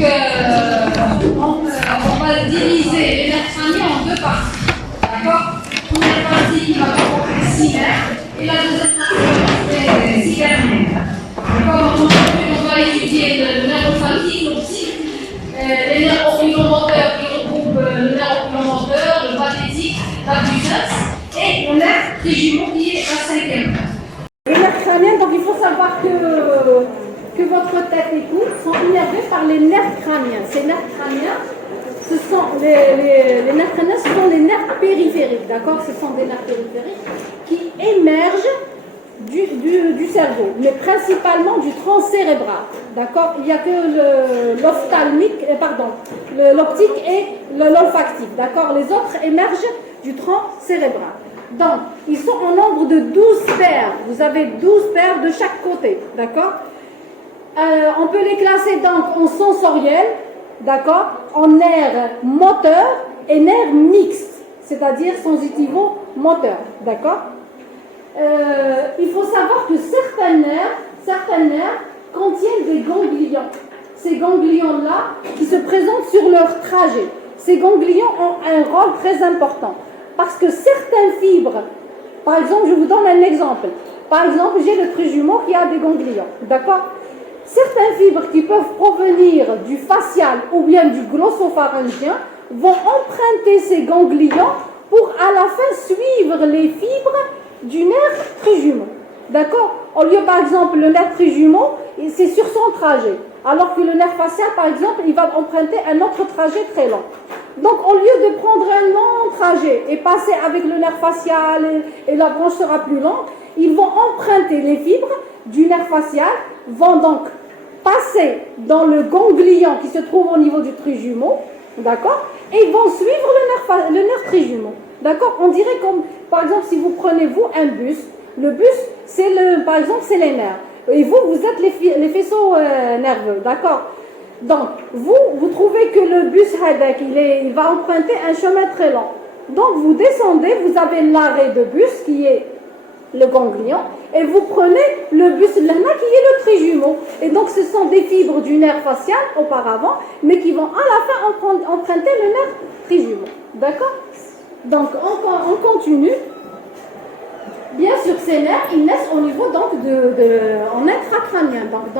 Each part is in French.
on va diviser les nerfs crâniens en deux parties. D'accord? La première partie qui va comporter 6 nerfs et la deuxième partie c'est 6 nerfs. D'accord? Aujourd'hui, on va étudier le nerf olfactif, l'optique, les nerfs oculomoteurs qui regroupent le nerf oculomoteur, le pathétique, la puissance et le nerf trijumeau qui est la cinquième. Les nerfs crâniens, donc il faut savoir que votre tête et cou sont innervés par les nerfs crâniens. Ces nerfs crâniens, ce sont les nerfs crâniens, ce sont les nerfs périphériques, d'accord? Ce sont des nerfs périphériques qui émergent du cerveau, mais principalement du tronc cérébral, d'accord? Il n'y a que l'optique et l'olfactif, d'accord? Les autres émergent du tronc cérébral. Donc, ils sont en nombre de 12 paires. Vous avez 12 paires de chaque côté, d'accord? On peut les classer donc en sensoriel, d'accord, en nerfs moteurs et nerfs mixtes, c'est-à-dire sensitivo-moteurs, d'accord. Il faut savoir que certains nerfs contiennent des ganglions. Ces ganglions-là, qui se présentent sur leur trajet. Ces ganglions ont un rôle très important parce que certaines fibres, par exemple, je vous donne un exemple. Par exemple, j'ai le trijumeau qui a des ganglions, d'accord. Certaines fibres qui peuvent provenir du facial ou bien du glossopharyngien vont emprunter ces ganglions pour à la fin suivre les fibres du nerf trijumeau. D'accord? Au lieu, par exemple, le nerf trijumeau, c'est sur son trajet. Alors que le nerf facial, par exemple, il va emprunter un autre trajet très long. Donc, au lieu de prendre un long trajet et passer avec le nerf facial et la branche sera plus longue, ils vont emprunter les fibres du nerf facial, vont donc passer dans le ganglion qui se trouve au niveau du trijumeau, d'accord, et ils vont suivre le nerf trijumeau, d'accord. On dirait comme, par exemple, si vous prenez vous un bus, le bus, par exemple, c'est les nerfs, et vous êtes les faisceaux nerveux, d'accord. Donc, vous trouvez que le bus il va emprunter un chemin très long. Donc, vous descendez, vous avez l'arrêt de bus qui est le ganglion, et vous prenez le bus lana qui est le trijumeau. Et donc, ce sont des fibres du nerf facial auparavant, mais qui vont à la fin emprunter le nerf trijumeau. D'accord? Donc, on continue. Bien sûr, ces nerfs, ils naissent au niveau donc en intracrânien, donc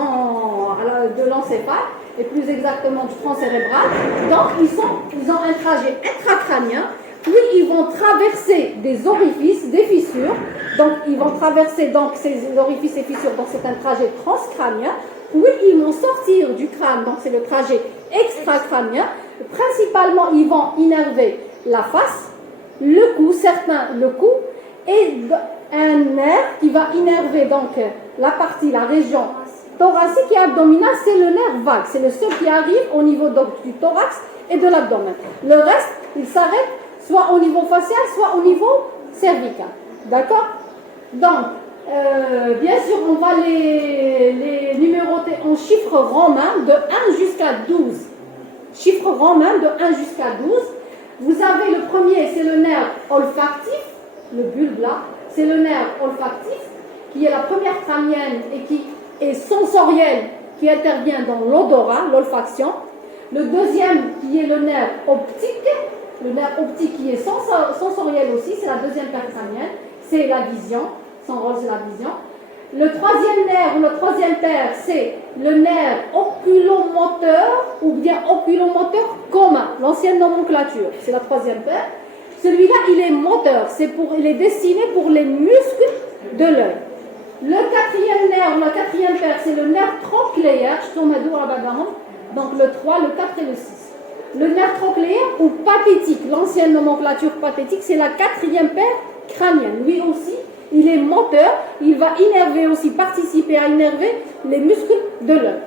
de l'encéphale, et plus exactement du tronc cérébral. Donc, ils ont un trajet intracrânien, puis ils vont traverser des orifices, des fissures. Donc, ils vont traverser donc, ces orifices et fissures, donc c'est un trajet transcrânien. Puis, ils vont sortir du crâne, donc c'est le trajet extracrânien. Principalement, ils vont innerver la face, le cou, certains le cou, et un nerf qui va innerver donc la région thoracique et abdominale, c'est le nerf vague. C'est le seul qui arrive au niveau donc, du thorax et de l'abdomen. Le reste, il s'arrête soit au niveau facial, soit au niveau cervical. D'accord? Donc, bien sûr, on va les numéroter en chiffres romains de 1 jusqu'à 12. Chiffres romains de 1 jusqu'à 12. Vous avez le premier, c'est le nerf olfactif, le bulbe là. C'est le nerf olfactif, qui est la première crânienne et qui est sensorielle, qui intervient dans l'odorat, l'olfaction. Le deuxième, qui est le nerf optique qui est sensoriel aussi, c'est la deuxième paire crânienne, c'est la vision, son rôle c'est la vision. Le troisième nerf, ou la troisième paire, c'est le nerf oculomoteur, ou bien oculomoteur commun, l'ancienne nomenclature, c'est la troisième paire. Celui-là, il est moteur, il est destiné pour les muscles de l'œil. Le quatrième nerf, la quatrième paire, c'est le nerf trochléaire, donc le 3, le 4 et le 6. Le nerf trochléaire ou pathétique, l'ancienne nomenclature pathétique, c'est la quatrième paire crânienne. Lui aussi, il est moteur, il va innerver aussi, participer à innerver les muscles de l'œil.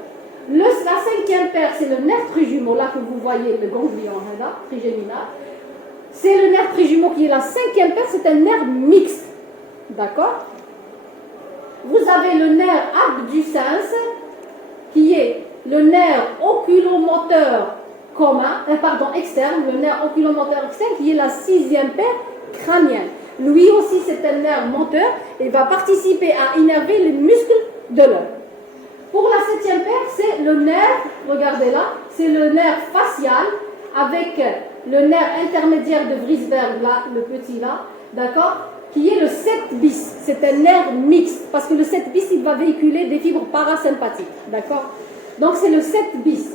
La cinquième paire, c'est le nerf trijumeau, là que vous voyez, le ganglion trigéminal. C'est le nerf trijumeau qui est la cinquième paire, c'est un nerf mixte. D'accord? Vous avez le nerf abducens, qui est le nerf oculomoteur externe, le nerf oculomoteur externe, qui est la sixième paire crânienne. Lui aussi, c'est un nerf moteur et va participer à innerver les muscles de l'œil. Pour la septième paire, c'est le nerf, regardez là, c'est le nerf facial avec le nerf intermédiaire de Vriesberg, là, le petit là, d'accord, qui est le 7 bis. C'est un nerf mixte, parce que le 7 bis, il va véhiculer des fibres parasympathiques, d'accord. Donc c'est le 7 bis.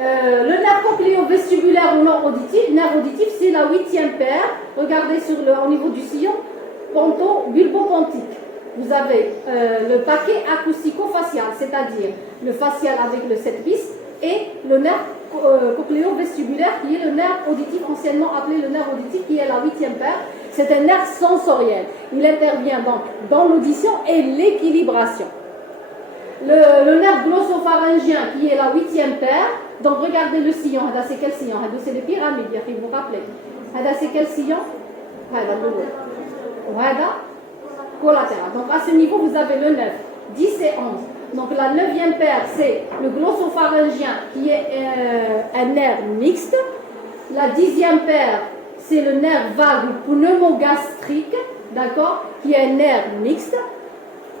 Le nerf cochléo-vestibulaire ou nerf auditif, c'est la 8e paire. Regardez au niveau du sillon, bulbopontique. Vous avez le paquet acoustico-facial, c'est-à-dire le facial avec le 7 bis et le nerf cochléo-vestibulaire qui est le nerf auditif, anciennement appelé le nerf auditif, qui est la 8e paire. C'est un nerf sensoriel. Il intervient donc dans l'audition et l'équilibration. Le nerf glossopharyngien qui est la 8e paire. Donc regardez le sillon. C'est quel sillon? C'est les pyramides, vous vous rappelez. C'est quel sillon? Collatéral. Donc à ce niveau, vous avez le 9, 10 et 11. Donc la 9e paire, c'est le glossopharyngien qui est un nerf mixte. La 10e paire, c'est le nerf vague ou pneumogastrique, d'accord, qui est un nerf mixte.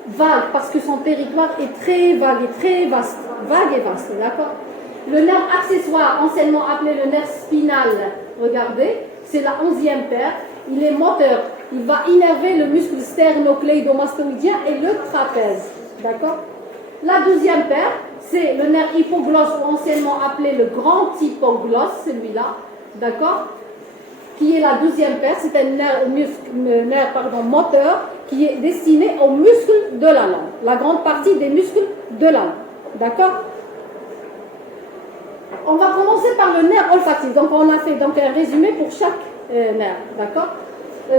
Vague parce que son territoire est très vague et très vaste. Vague et vaste, d'accord. Le nerf accessoire, anciennement appelé le nerf spinal, regardez, c'est la 11e paire. Il est moteur. Il va innerver le muscle sternocléidomastoïdien et le trapèze. D'accord? La 12e paire, c'est le nerf hypoglosse, ou anciennement appelé le grand hypoglosse, celui-là. D'accord? Qui est la 12e paire. C'est un nerf moteur qui est destiné aux muscles de la langue. La grande partie des muscles de la langue. D'accord? On va commencer par le nerf olfactif. Donc on a fait un résumé pour chaque nerf. D'accord?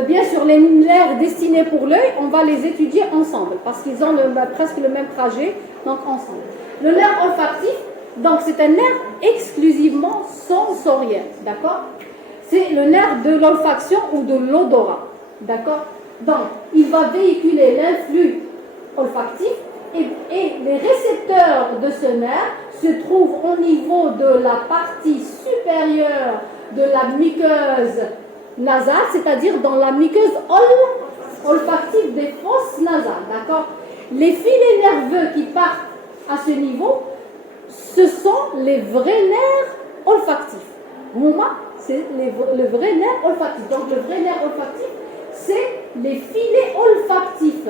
Bien sûr, les nerfs destinés pour l'œil, on va les étudier ensemble parce qu'ils ont presque le même trajet, donc ensemble. Le nerf olfactif, donc c'est un nerf exclusivement sensoriel, d'accord? C'est le nerf de l'olfaction ou de l'odorat, d'accord? Donc, il va véhiculer l'influx olfactif et les récepteurs de ce nerf se trouvent au niveau de la partie supérieure de la muqueuse nasale, c'est-à-dire dans la muqueuse olfactive des fosses nasales, d'accord? Les filets nerveux qui partent à ce niveau, ce sont les vrais nerfs olfactifs. Mouma, c'est le vrai nerf olfactif. Donc le vrai nerf olfactif, c'est les filets olfactifs.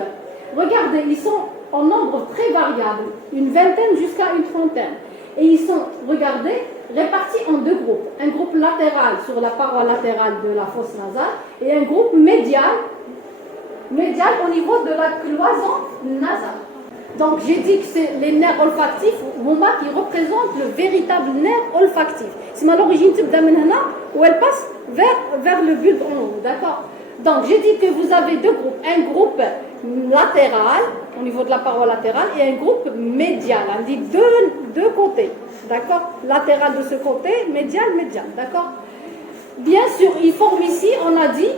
Regardez, ils sont en nombre très variable, une vingtaine jusqu'à une trentaine. Et ils sont, regardez, répartis en deux groupes. Un groupe latéral sur la paroi latérale de la fosse nasale et un groupe médial au niveau de la cloison nasale. Donc j'ai dit que c'est les nerfs olfactifs qui représentent le véritable nerf olfactif. C'est à l'origine où elle passe vers le bulbe en haut, d'accord? Donc j'ai dit que vous avez deux groupes. Un groupe latéral au niveau de la paroi latérale et un groupe médial. On dit deux côtés, d'accord? Latéral de ce côté, médial, d'accord? Bien sûr, ils forment ici, on a dit,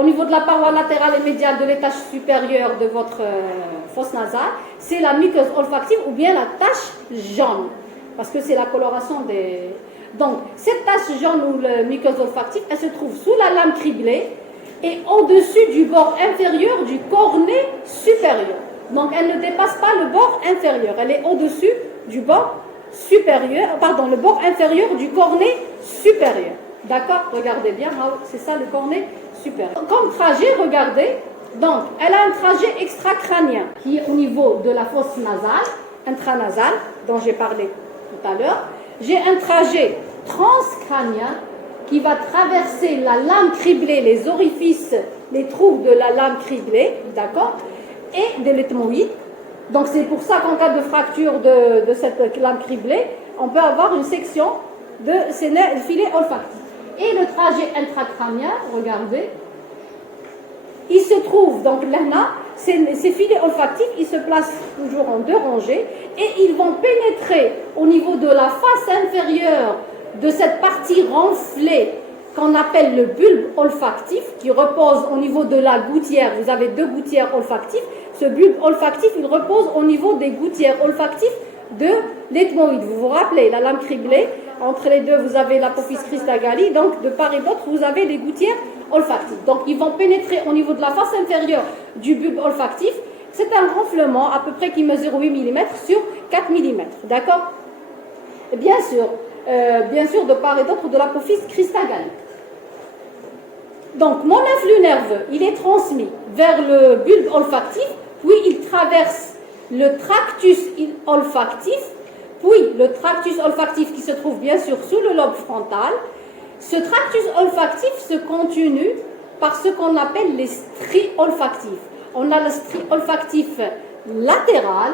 au niveau de la paroi latérale et médiale de l'étage supérieur de votre fosse nasale, c'est la muqueuse olfactive ou bien la tache jaune, parce que c'est la coloration des... Donc, cette tache jaune ou la muqueuse olfactive, elle se trouve sous la lame criblée et au-dessus du bord inférieur du cornet supérieur. Donc, elle ne dépasse pas le bord inférieur, elle est au-dessus du bord supérieur, le bord inférieur du cornet supérieur. D'accord? Regardez bien, c'est ça le cornet supérieur. Comme trajet, regardez, donc, elle a un trajet extracrânien qui est au niveau de la fosse nasale, intranasale, dont j'ai parlé tout à l'heure. J'ai un trajet transcrânien qui va traverser la lame criblée, les orifices, les trous de la lame criblée, d'accord, et de l'ethmoïde. Donc c'est pour ça qu'en cas de fracture de cette lame criblée, on peut avoir une section de ces filets olfactifs. Et le trajet intracrânien, regardez, il se trouve, donc là, ces filets olfactifs, ils se placent toujours en deux rangées et ils vont pénétrer au niveau de la face inférieure de cette partie renflée qu'on appelle le bulbe olfactif qui repose au niveau de la gouttière. Vous avez deux gouttières olfactives. Ce bulbe olfactif, il repose au niveau des gouttières olfactives de l'ethmoïde. Vous vous rappelez, la lame criblée, entre les deux, vous avez l'apophyse cristagalli. Donc, de part et d'autre, vous avez les gouttières olfactives. Donc, ils vont pénétrer au niveau de la face inférieure du bulbe olfactif. C'est un renflement à peu près qui mesure 8 mm sur 4 mm. D'accord? Et bien sûr, de part et d'autre de l'apophyse cristalline. Donc, mon influx nerveux, il est transmis vers le bulbe olfactif, puis il traverse le tractus olfactif, puis le tractus olfactif qui se trouve bien sûr sous le lobe frontal. Ce tractus olfactif se continue par ce qu'on appelle les stries olfactifs. On a le strie olfactif latéral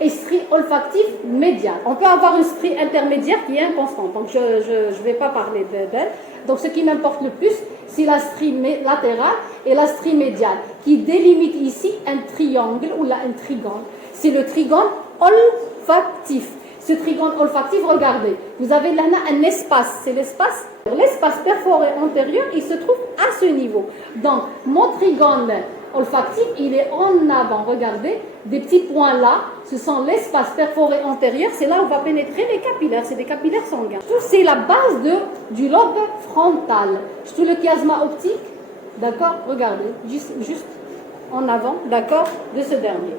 et strie olfactif médial. On peut avoir une strie intermédiaire qui est inconstante, donc je ne vais pas parler d'elle. Donc ce qui m'importe le plus, c'est la strie latérale et la strie médiale, qui délimite ici un triangle ou un trigone. C'est le trigone olfactif. Ce trigone olfactif, regardez, vous avez là un espace, c'est l'espace perforé antérieur, il se trouve à ce niveau. Donc, mon trigone olfactif, il est en avant, regardez, des petits points là, ce sont l'espace perforé antérieur, c'est là où va pénétrer les capillaires, c'est des capillaires sanguins. Tout c'est la base du lobe frontal. Tout le chiasma optique, d'accord, regardez, juste en avant, d'accord, de ce dernier.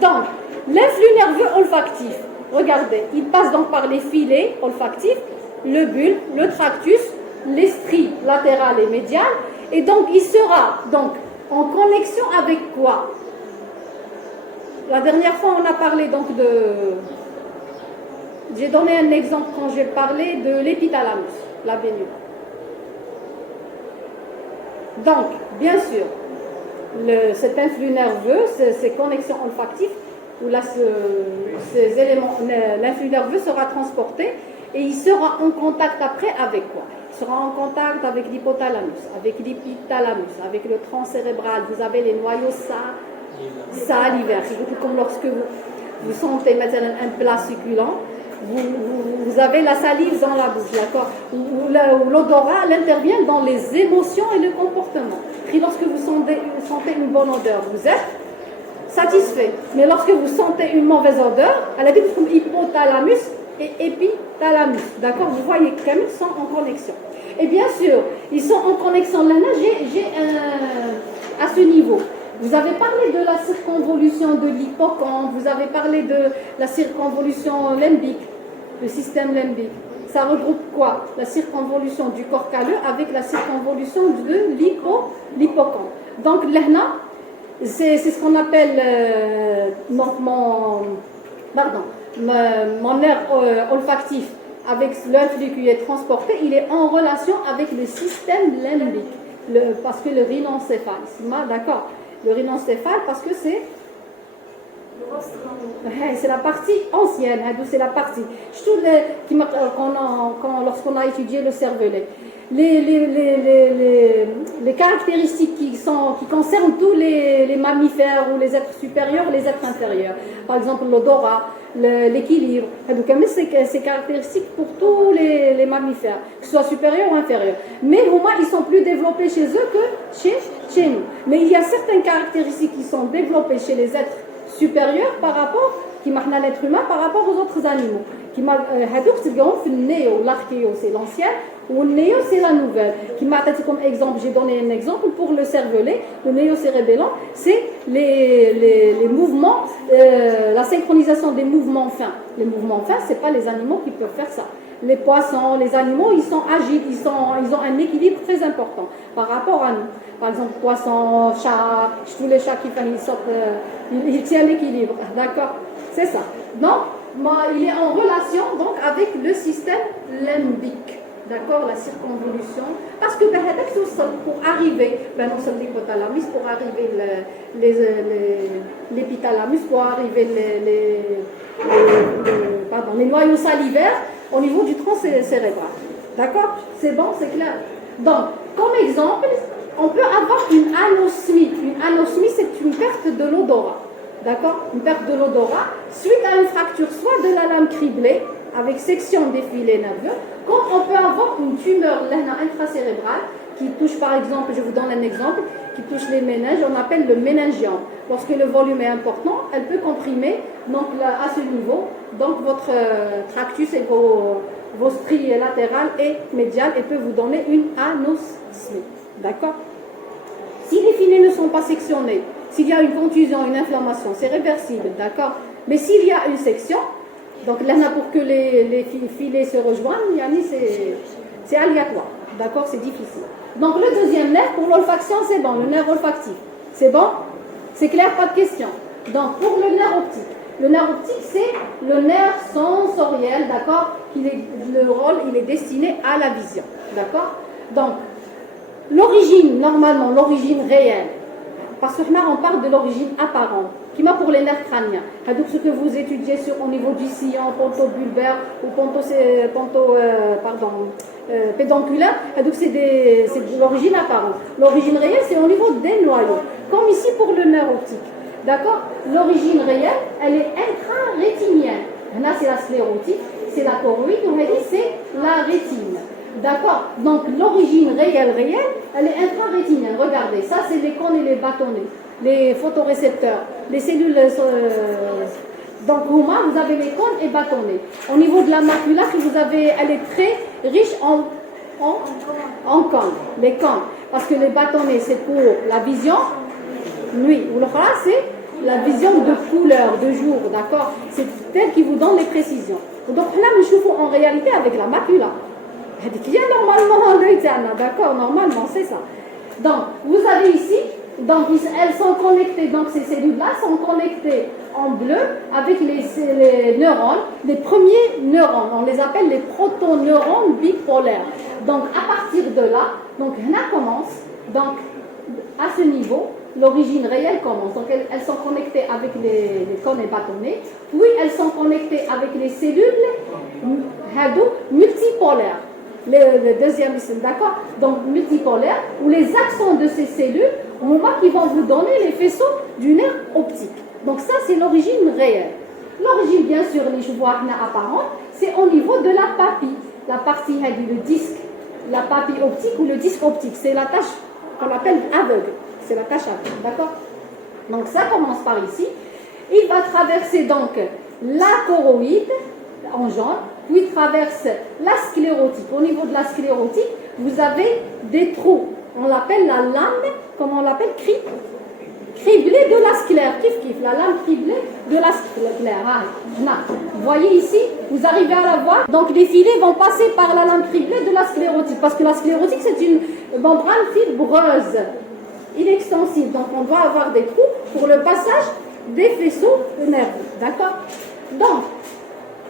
Donc, l'influx nerveux olfactif, regardez, il passe donc par les filets olfactifs, le bulbe, le tractus, les stries latérales et médiales, et donc il sera donc en connexion avec quoi? La dernière fois, on a parlé donc de... J'ai donné un exemple quand j'ai parlé de l'épithalamus, la vénule. Donc, bien sûr, cet influx nerveux, ces connexions olfactives, où là, ces éléments, l'influx nerveux sera transporté et il sera en contact après avec quoi? Il sera en contact avec l'hypothalamus, avec l'épithalamus, avec le tronc cérébral. Vous avez les noyaux salivaires. C'est comme lorsque vous sentez maintenant un plat succulent, vous avez la salive dans la bouche, d'accord? Où l'odorat, elle intervient dans les émotions et le comportement. Et lorsque vous sentez une bonne odeur, vous êtes satisfait. Mais lorsque vous sentez une mauvaise odeur, elle a dit comme hypothalamus et épithalamus. D'accord? Vous voyez quand même, ils sont en connexion. Et bien sûr, ils sont en connexion. Là, j'ai à ce niveau. Vous avez parlé de la circonvolution de l'hippocampe, vous avez parlé de la circonvolution limbique, le système limbique. Ça regroupe quoi? La circonvolution du corps calleux avec la circonvolution de l'hippocampe. Donc, là, c'est ce qu'on appelle mon nerf olfactif avec l'influx qui est transporté, il est en relation avec le système limbique, parce que le rhinocéphale, d'accord? Le rhinocéphale, parce que c'est la partie ancienne, c'est la partie. Lorsqu'on a étudié le cervelet, les caractéristiques qui concernent tous les mammifères ou les êtres supérieurs, les êtres inférieurs. Par exemple, l'odorat, l'équilibre. Donc, ces caractéristiques pour tous les mammifères, que ce soit supérieurs ou inférieurs. Mais au moins, ils sont plus développés chez eux que chez nous. Mais il y a certaines caractéristiques qui sont développées chez les êtres supérieurs par rapport qui marquent l'être humain par rapport aux autres animaux. L'archéo, c'est l'ancien, ou le néo, c'est la nouvelle. Comme exemple, j'ai donné un exemple pour le cervelet. Le néo-cérébellum, c'est les mouvements, la synchronisation des mouvements fins. Les mouvements fins, ce n'est pas les animaux qui peuvent faire ça. Les poissons, les animaux, ils sont agiles, ils ont un équilibre très important par rapport à nous. Par exemple, poissons, chats, tous les chats qui sortent, ils tiennent l'équilibre, d'accord? C'est ça. Donc, il est en relation donc avec le système limbique, d'accord, la circonvolution. Parce que pour arriver, non seulement l'hypothalamus, pour arriver l'épithalamus, pour arriver les noyaux salivaires au niveau du tronc cérébral. D'accord? C'est bon, c'est clair. Donc, comme exemple, on peut avoir une anosmie. Une anosmie, c'est une perte de l'odorat. D'accord? Une perte de l'odorat suite à une fracture soit de la lame criblée avec section des filets nerveux, comme on peut avoir une tumeur intracérébrale qui touche par exemple, je vous donne un exemple, qui touche les méninges, on appelle le méningiome. Lorsque le volume est important, elle peut comprimer donc à ce niveau donc votre tractus et vos stries latérales et médiales et peut vous donner une anosmie. D'accord? Si les filets ne sont pas sectionnés, s'il y a une contusion, une inflammation, c'est réversible, d'accord? Mais s'il y a une section, Donc là, pour que les filets se rejoignent, yani, c'est aléatoire. D'accord, c'est difficile. Donc le deuxième nerf, pour l'olfaction, c'est bon, le nerf olfactif. C'est bon? C'est clair, pas de question. Donc pour le nerf optique, c'est le nerf sensoriel, d'accord? Le rôle, il est destiné à la vision. D'accord? Donc, l'origine, normalement, l'origine réelle, parce que là, on parle de l'origine apparente, qui m'a pour les nerfs crâniens. Donc, ce que vous étudiez au niveau du sillon, ponto-bulbaire ou pédonculaire, donc c'est de l'origine apparente. L'origine réelle, c'est au niveau des noyaux, comme ici pour le nerf optique. D'accord? L'origine réelle, elle est intra-rétinienne. Là, c'est la sclérotique, c'est la choroïde, c'est la rétine. D'accord? Donc, l'origine réelle, elle est intra-rétinienne. Regardez, ça, c'est les cônes et les bâtonnets, les photorécepteurs, les cellules. Donc, vous avez les cônes et bâtonnets. Au niveau de la macula, elle est très riche en cônes, les cônes. Parce que les bâtonnets, c'est pour la vision nuit. Ou l'autre, c'est la vision de couleur, de jour, d'accord? C'est elle qui vous donne les précisions. Donc, là, nous chauffons en réalité avec la macula. Il y a normalement l'œil, d'accord? Normalement, c'est ça. Donc, vous avez ici, donc elles sont connectées, donc ces cellules-là sont connectées en bleu avec les neurones, les premiers neurones. On les appelle les protoneurones bipolaires. Donc, à partir de là, donc, là commence, donc, à ce niveau, l'origine réelle commence. Donc, elles sont connectées avec les cônes et bâtonnets, puis elles sont connectées avec les cellules multipolaires. Le deuxième, d'accord? Donc, multipolaire, où les accents de ces cellules, au moment qui vont vous donner les faisceaux du nerf optique. Donc, ça, c'est l'origine réelle. L'origine, bien sûr, les chevaux apparentes, c'est au niveau de la papille. La partie, le disque, la papille optique ou le disque optique. C'est la tâche qu'on appelle aveugle. C'est la tâche aveugle, d'accord? Donc, ça commence par ici. Il va traverser, donc, la choroïde, en jaune, puis traverse la sclérotique. Au niveau de la sclérotique, vous avez des trous. On l'appelle la lame, comment on l'appelle? Criblée de la sclère. La lame criblée de la sclère. Vous voyez ici, vous arrivez à la voir. Donc les filets vont passer par la lame criblée de la sclérotique. Parce que la sclérotique, c'est une membrane fibreuse, inextensible. Donc on doit avoir des trous pour le passage des faisceaux nerveux. D'accord? Donc,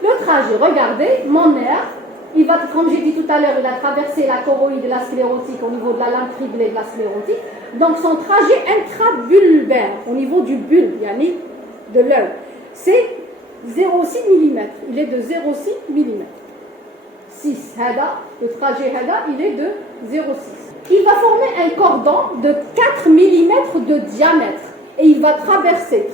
le trajet, regardez, mon nerf, il va, comme j'ai dit tout à l'heure, il a traversé la choroïde et la sclérotique au niveau de la lame criblée de la sclérotique. Donc son trajet intrabulbaire, au niveau du bulbe, yani de l'œil, c'est 0,6 mm. Il est de 0,6 mm. 6, le trajet il est de 0,6. Il va former un cordon de 4 mm de diamètre. Et il va traverser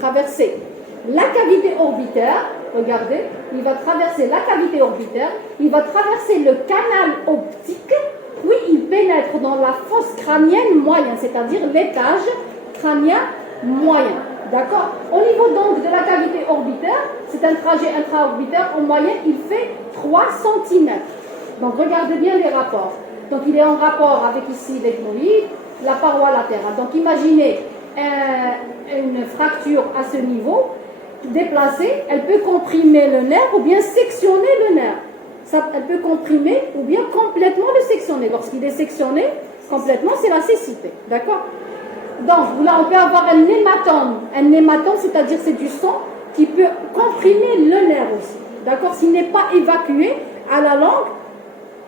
la cavité orbitaire. Regardez, il va traverser la cavité orbitaire, il va traverser le canal optique, puis il pénètre dans la fosse crânienne moyenne, c'est-à-dire l'étage crânien moyen. D'accord? Au niveau donc de la cavité orbitaire, c'est un trajet intra-orbitaire, en moyenne, il fait 3 cm. Donc regardez bien les rapports. Donc il est en rapport avec ici l'ethmoïde, la paroi latérale. Donc imaginez une fracture à ce niveau, déplacée, elle peut comprimer le nerf ou bien sectionner le nerf. Elle peut comprimer ou bien complètement le sectionner. Lorsqu'il est sectionné complètement, c'est la cécité. D'accord? Donc là, on peut avoir un hématome. Un hématome, c'est-à-dire c'est du sang qui peut comprimer le nerf aussi. D'accord? S'il n'est pas évacué à la langue,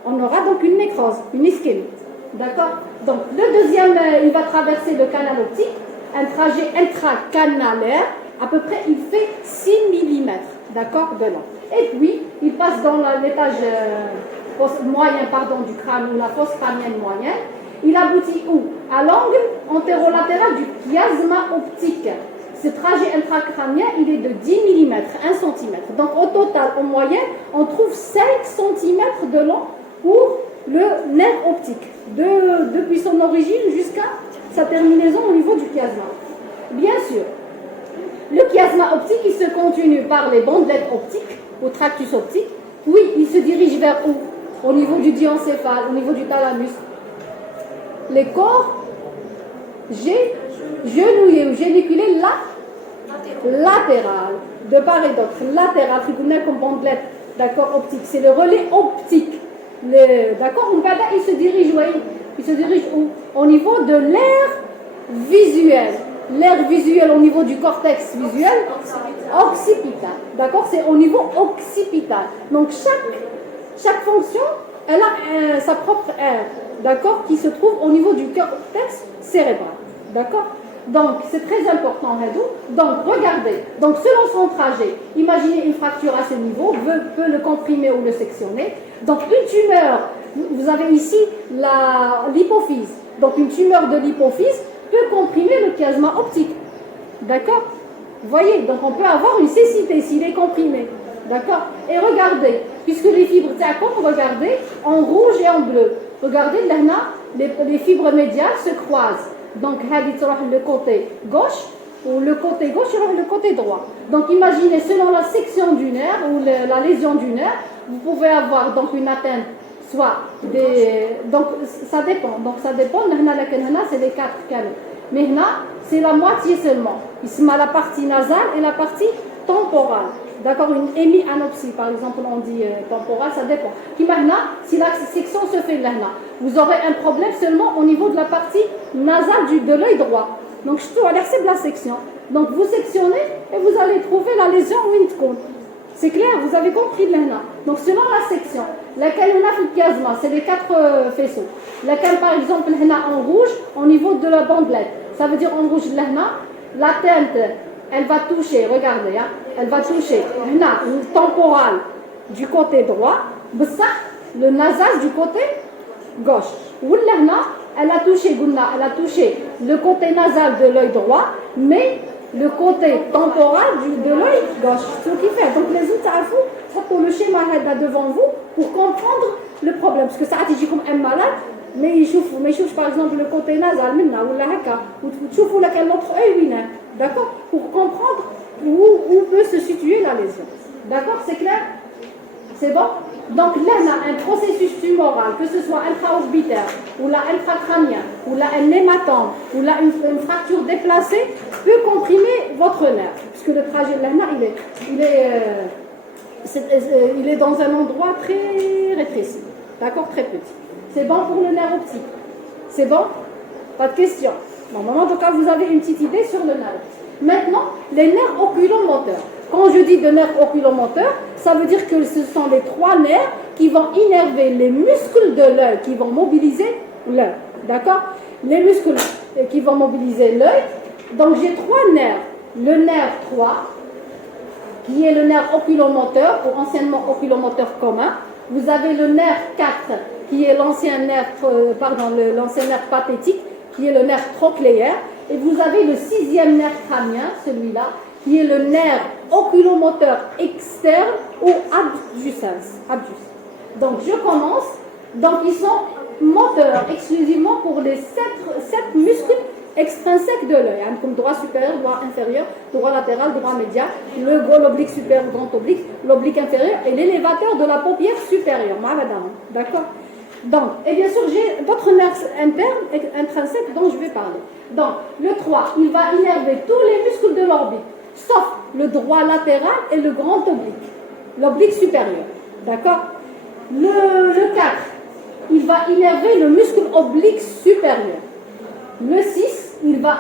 on aura donc une nécrose, une ischémie. D'accord? Donc le deuxième, il va traverser le canal optique, un trajet intracanalaire. À peu près, il fait 6 mm, d'accord, de long. Et puis, il passe dans l'étage moyen du crâne ou la fosse crânienne moyenne. Il aboutit où? À l'angle antérolatéral du chiasma optique. Ce trajet intracrânien, il est de 10 mm, 1 cm. Donc, au total, en moyenne, on trouve 5 cm de long pour le nerf optique, depuis son origine jusqu'à sa terminaison au niveau du chiasma. Bien sûr, le chiasma optique, il se continue par les bandelettes optiques, au tractus optique, puis il se dirige vers où? Au niveau du diencéphale, au niveau du thalamus. Les corps genouillés ou géniculés là, latéral, de part et d'autre, latéral, comme bandelette, d'accord, optique, c'est le relais optique. D'accord, il se dirige, oui, il se dirige où? Au niveau de l'air visuel. L'air visuel au niveau du cortex visuel occipital. D'accord, c'est au niveau occipital. Donc chaque fonction, elle a sa propre aire, d'accord, qui se trouve au niveau du cortex cérébral. D'accord. Donc, c'est très important, Hadou. Donc, regardez. Donc, selon son trajet, imaginez une fracture à ce niveau, peut le comprimer ou le sectionner. Donc, une tumeur, vous avez ici l'hypophyse. Donc, une tumeur de l'hypophyse peut comprimer le chiasma optique. D'accord? Vous voyez, donc on peut avoir une cécité s'il est comprimé. D'accord? Et regardez, puisque les fibres, regardez, en rouge et en bleu. Regardez, là, les fibres médiales se croisent. Donc, le côté gauche, ou le côté gauche et le côté droit. Donc, imaginez, selon la section du nerf ou la lésion du nerf, vous pouvez avoir donc une atteinte, soit des. Donc, ça dépend. Donc, ça dépend. C'est les 4 canaux. Mais là, c'est la moitié seulement. Ici, la partie nasale et la partie temporale. D'accord, une hémianopsie, par exemple, on dit temporale, ça dépend. Maintenant, si la section se fait là, vous aurez un problème seulement au niveau de la partie nasale de l'œil droit. Donc, je peux aller de la section. Donc, vous sectionnez et vous allez trouver la lésion Windcombe. C'est clair, vous avez compris là. Donc, selon la section, laquelle on a fait le chiasma, c'est les 4 faisceaux. Laquelle, par exemple, en rouge, au niveau de la bandelette. Ça veut dire en rouge, là, la tête, elle va toucher, regardez, hein, elle va toucher le temporal du côté droit, le nasal du côté gauche. Ou là, elle a touché le côté nasal de l'œil droit, mais le côté temporal de l'œil gauche. C'est ce qui fait. Donc les autres, ça pour le schéma là devant vous pour comprendre le problème. Parce que ça a dit comme un malade, mais il chauffe par exemple le côté nasal, ou la haka, ou chauffe l'autre œil, d'accord, pour comprendre où peut se situer la lésion. D'accord, c'est clair? C'est bon? Donc là, on a un processus tumoral, que ce soit intra-orbitaire, ou là intracrânien, ou là un hématome, ou là une fracture déplacée, peut comprimer votre nerf. Puisque le trajet de l'herna, il est dans un endroit très rétréci. D'accord, très petit. C'est bon pour le nerf optique. C'est bon? Pas de question. Normalement, en tout cas, vous avez une petite idée sur le nerf optique. Maintenant, les nerfs oculomoteurs. Quand je dis de nerfs oculomoteurs, ça veut dire que ce sont les 3 nerfs qui vont innerver les muscles de l'œil, qui vont mobiliser l'œil. D'accord? Les muscles qui vont mobiliser l'œil. Donc, j'ai 3 nerfs. Le nerf 3, qui est le nerf oculomoteur, ou anciennement oculomoteur commun. Vous avez le nerf 4, qui est l'ancien nerf pathétique, qui est le nerf trochléaire. Et vous avez le 6e nerf crânien, celui-là, qui est le nerf oculomoteur externe ou abducens. Donc, je commence. Donc, ils sont moteurs exclusivement pour les 7 muscles extrinsèques de l'œil, hein, comme droit supérieur, droit inférieur, droit latéral, droit médial, l'oblique supérieur, grand oblique, l'oblique inférieur et l'élévateur de la paupière supérieure. D'accord? Donc, et bien sûr, j'ai d'autres nerfs internes, intrinsèques dont je vais parler. Donc, le 3, il va innerver tous les muscles de l'orbite, sauf le droit latéral et le grand oblique, l'oblique supérieur. D'accord? Le 4, il va innerver le muscle oblique supérieur. Le 6, il va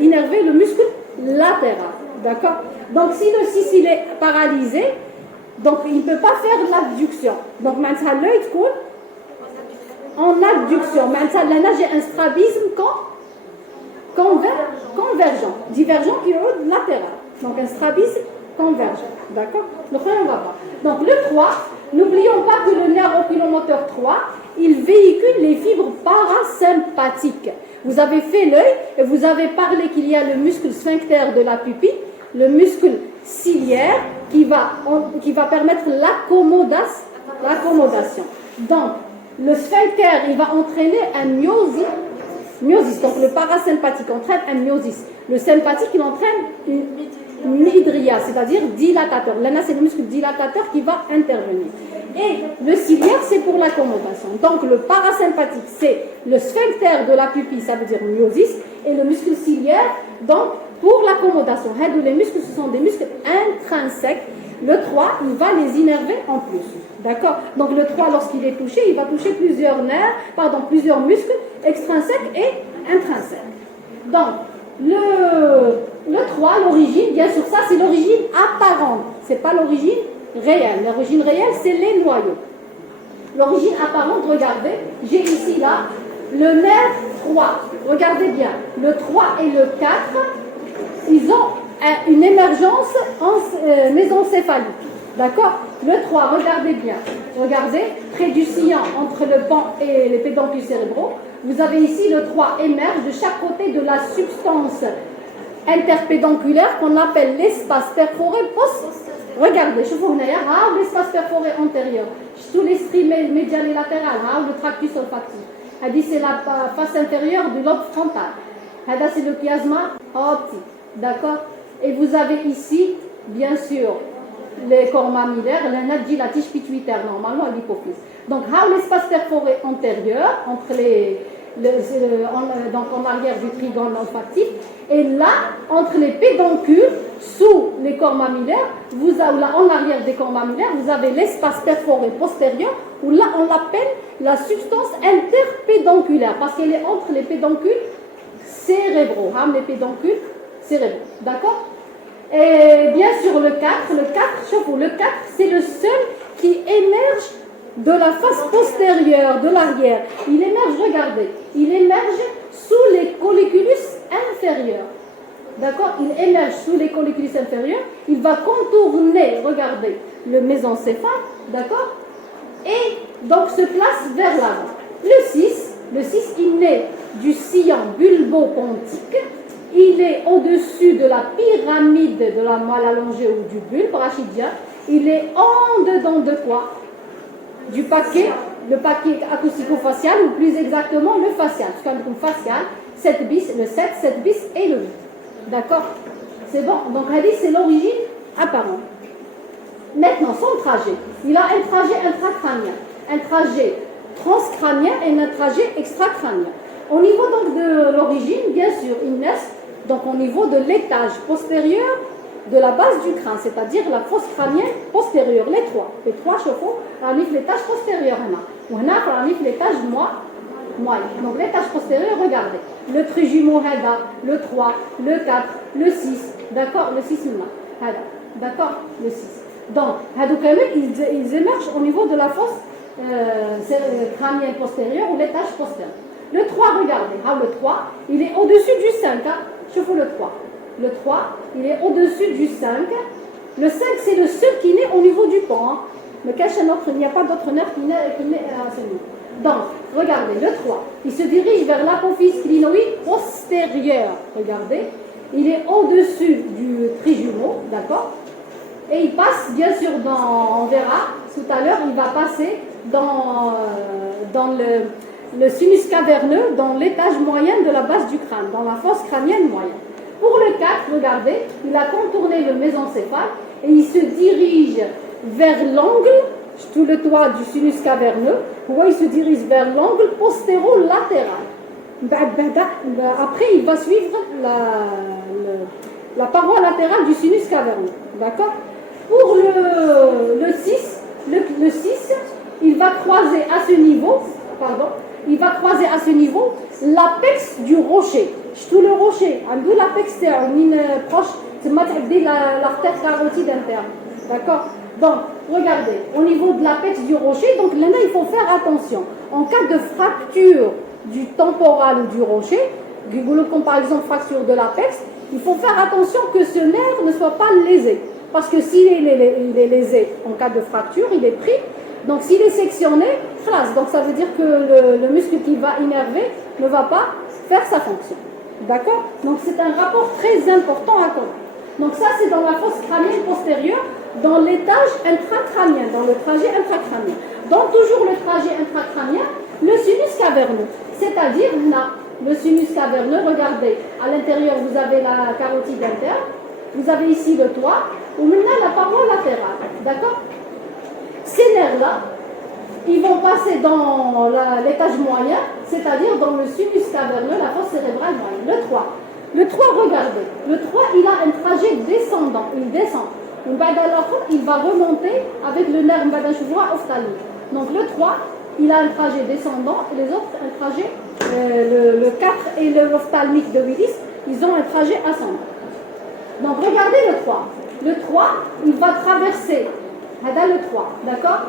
innerver le muscle latéral. D'accord? Donc, si le 6 il est paralysé, donc il ne peut pas faire l'abduction. Donc, maintenant, l'œil coule en abduction. Maintenant, là, j'ai un strabisme convergent. Divergent qui est latéral. Donc, un strabisme convergent. D'accord? Donc, on va voir. Donc, le 3, n'oublions pas que le nerf oculomoteur 3, il véhicule les fibres parasympathiques. Vous avez fait l'œil et vous avez parlé qu'il y a le muscle sphincter de la pupille, le muscle ciliaire qui va permettre l'accommodation. Donc, le sphincter, il va entraîner un myosis. Donc, le parasympathique entraîne un myosis. Le sympathique, il entraîne une hydria, c'est-à-dire dilatateur. Là, c'est le muscle dilatateur qui va intervenir. Et le ciliaire, c'est pour l'accommodation. Donc, le parasympathique, c'est le sphincter de la pupille, ça veut dire myosis, et le muscle ciliaire, donc, pour l'accommodation. Les muscles, ce sont des muscles intrinsèques. Le 3, il va les innerver en plus. D'accord? Donc le 3, lorsqu'il est touché, il va toucher plusieurs muscles extrinsèques et intrinsèques. Donc, le 3, l'origine, bien sûr, ça c'est l'origine apparente. Ce n'est pas l'origine réelle. L'origine réelle, c'est les noyaux. L'origine apparente, regardez, j'ai ici là le nerf 3. Regardez bien, le 3 et le 4, ils ont une émergence mésencéphalique. D'accord? Le 3, regardez bien. Regardez, près du sillon, entre le pan et les pédoncules cérébraux, vous avez ici le 3 émerge de chaque côté de la substance interpédonculaire qu'on appelle l'espace perforé Regardez, l'espace perforé antérieur. Tous les stries médiales et latérales, le tractus olfactif. C'est la face inférieure du lobe frontal. C'est le chiasma optique. D'accord? Et vous avez ici, bien sûr, les corps mammillaires, la tige pituitaire, normalement, l'hypophyse. Donc, l'espace perforé antérieur, entre donc en arrière du trigone olfactif, et là, entre les pédoncules, sous les corps mammillaires, en arrière des corps mammillaires, vous avez l'espace perforé postérieur, où là, on l'appelle la substance interpédonculaire, parce qu'elle est entre les pédoncules cérébraux, les pédoncules cérébraux. D'accord? Et bien sûr, le 4, c'est le seul qui émerge de la face postérieure, de l'arrière. Il émerge, regardez, il émerge sous les colliculus inférieurs. D'accord? Il émerge sous les colliculus inférieurs. Il va contourner, regardez, le mésencéphale. D'accord? Et donc se place vers l'avant. Le 6, il naît du sillon bulbopontique. Il est au-dessus de la pyramide de la moelle allongée ou du bulbe rachidien. Il est en dedans de quoi? Du paquet, le paquet acoustico-facial, ou plus exactement le facial. Ce qu'on appelle facial, 7 bis, le 7, 7 bis et le 8. D'accord? C'est bon. Donc, c'est l'origine apparente. Maintenant, son trajet. Il a un trajet intracrânien, un trajet transcrânien et un trajet extracrânien. Au niveau donc de l'origine, bien sûr, ils naissent donc au niveau de l'étage postérieur de la base du crâne, c'est-à-dire la fosse crânienne postérieure, les trois chevaux, l'étage postérieur. On a l'étage moyen. Donc l'étage postérieur, regardez, le trijumeau, le 3, le 4, le 6, d'accord, le 6 d'accord, le 6. Donc, ils émergent au niveau de la fosse crânienne postérieure ou l'étage postérieur. Le 3, regardez, le 3, il est au-dessus du 5, je vous le 3. Le 3, il est au-dessus du 5. Le 5, c'est le seul qui naît au niveau du pan. Mais il n'y a pas d'autre nerf qui naît à ce niveau. Donc, regardez, le 3, il se dirige vers l'apophyse clinoïde postérieure. Regardez, il est au-dessus du trijumeau, d'accord? Et il passe, bien sûr, on verra tout à l'heure, il va passer dans le sinus caverneux, dans l'étage moyen de la base du crâne, dans la fosse crânienne moyenne. Pour le 4, regardez, il a contourné le mésencéphale et il se dirige vers l'angle, tout le toit du sinus caverneux, il se dirige vers l'angle postéro-latéral. Après, il va suivre la paroi latérale du sinus caverneux. D'accord? Pour le 6, il va croiser à ce niveau, l'apex du rocher. Tout le rocher, l'apex c'est proche, c'est l'artère carotide interne. D'accord? Donc, regardez, au niveau de l'apex du rocher, donc là, il faut faire attention. En cas de fracture du temporal ou du rocher, comme par exemple fracture de l'apex, il faut faire attention que ce nerf ne soit pas lésé. Parce que s'il est lésé en cas de fracture, il est pris. Donc s'il est sectionné, donc ça veut dire que le muscle qui va innerver ne va pas faire sa fonction. D'accord? Donc c'est un rapport très important à connaître. Donc ça c'est dans la fosse crânienne postérieure, dans l'étage intracrânien, dans le trajet intracrânien. Donc toujours le trajet intracrânien, le sinus caverneux. C'est-à-dire là, le sinus caverneux, regardez, à l'intérieur vous avez la carotide interne, vous avez ici le toit, ou maintenant la paroi latérale. D'accord? Ces nerfs-là, ils vont passer dans l'étage moyen, c'est-à-dire dans le sinus caverneux, la fosse cérébrale moyenne, le 3. Le 3, regardez. Le 3, il a un trajet descendant. Il descend. Il va remonter avec le nerf ophtalmique. Donc le 3, il a un trajet descendant et les autres un trajet, le 4 et l'ophtalmique de Willis, ils ont un trajet ascendant. Donc regardez le 3. Le 3, il va traverser. Regarde le 3, d'accord?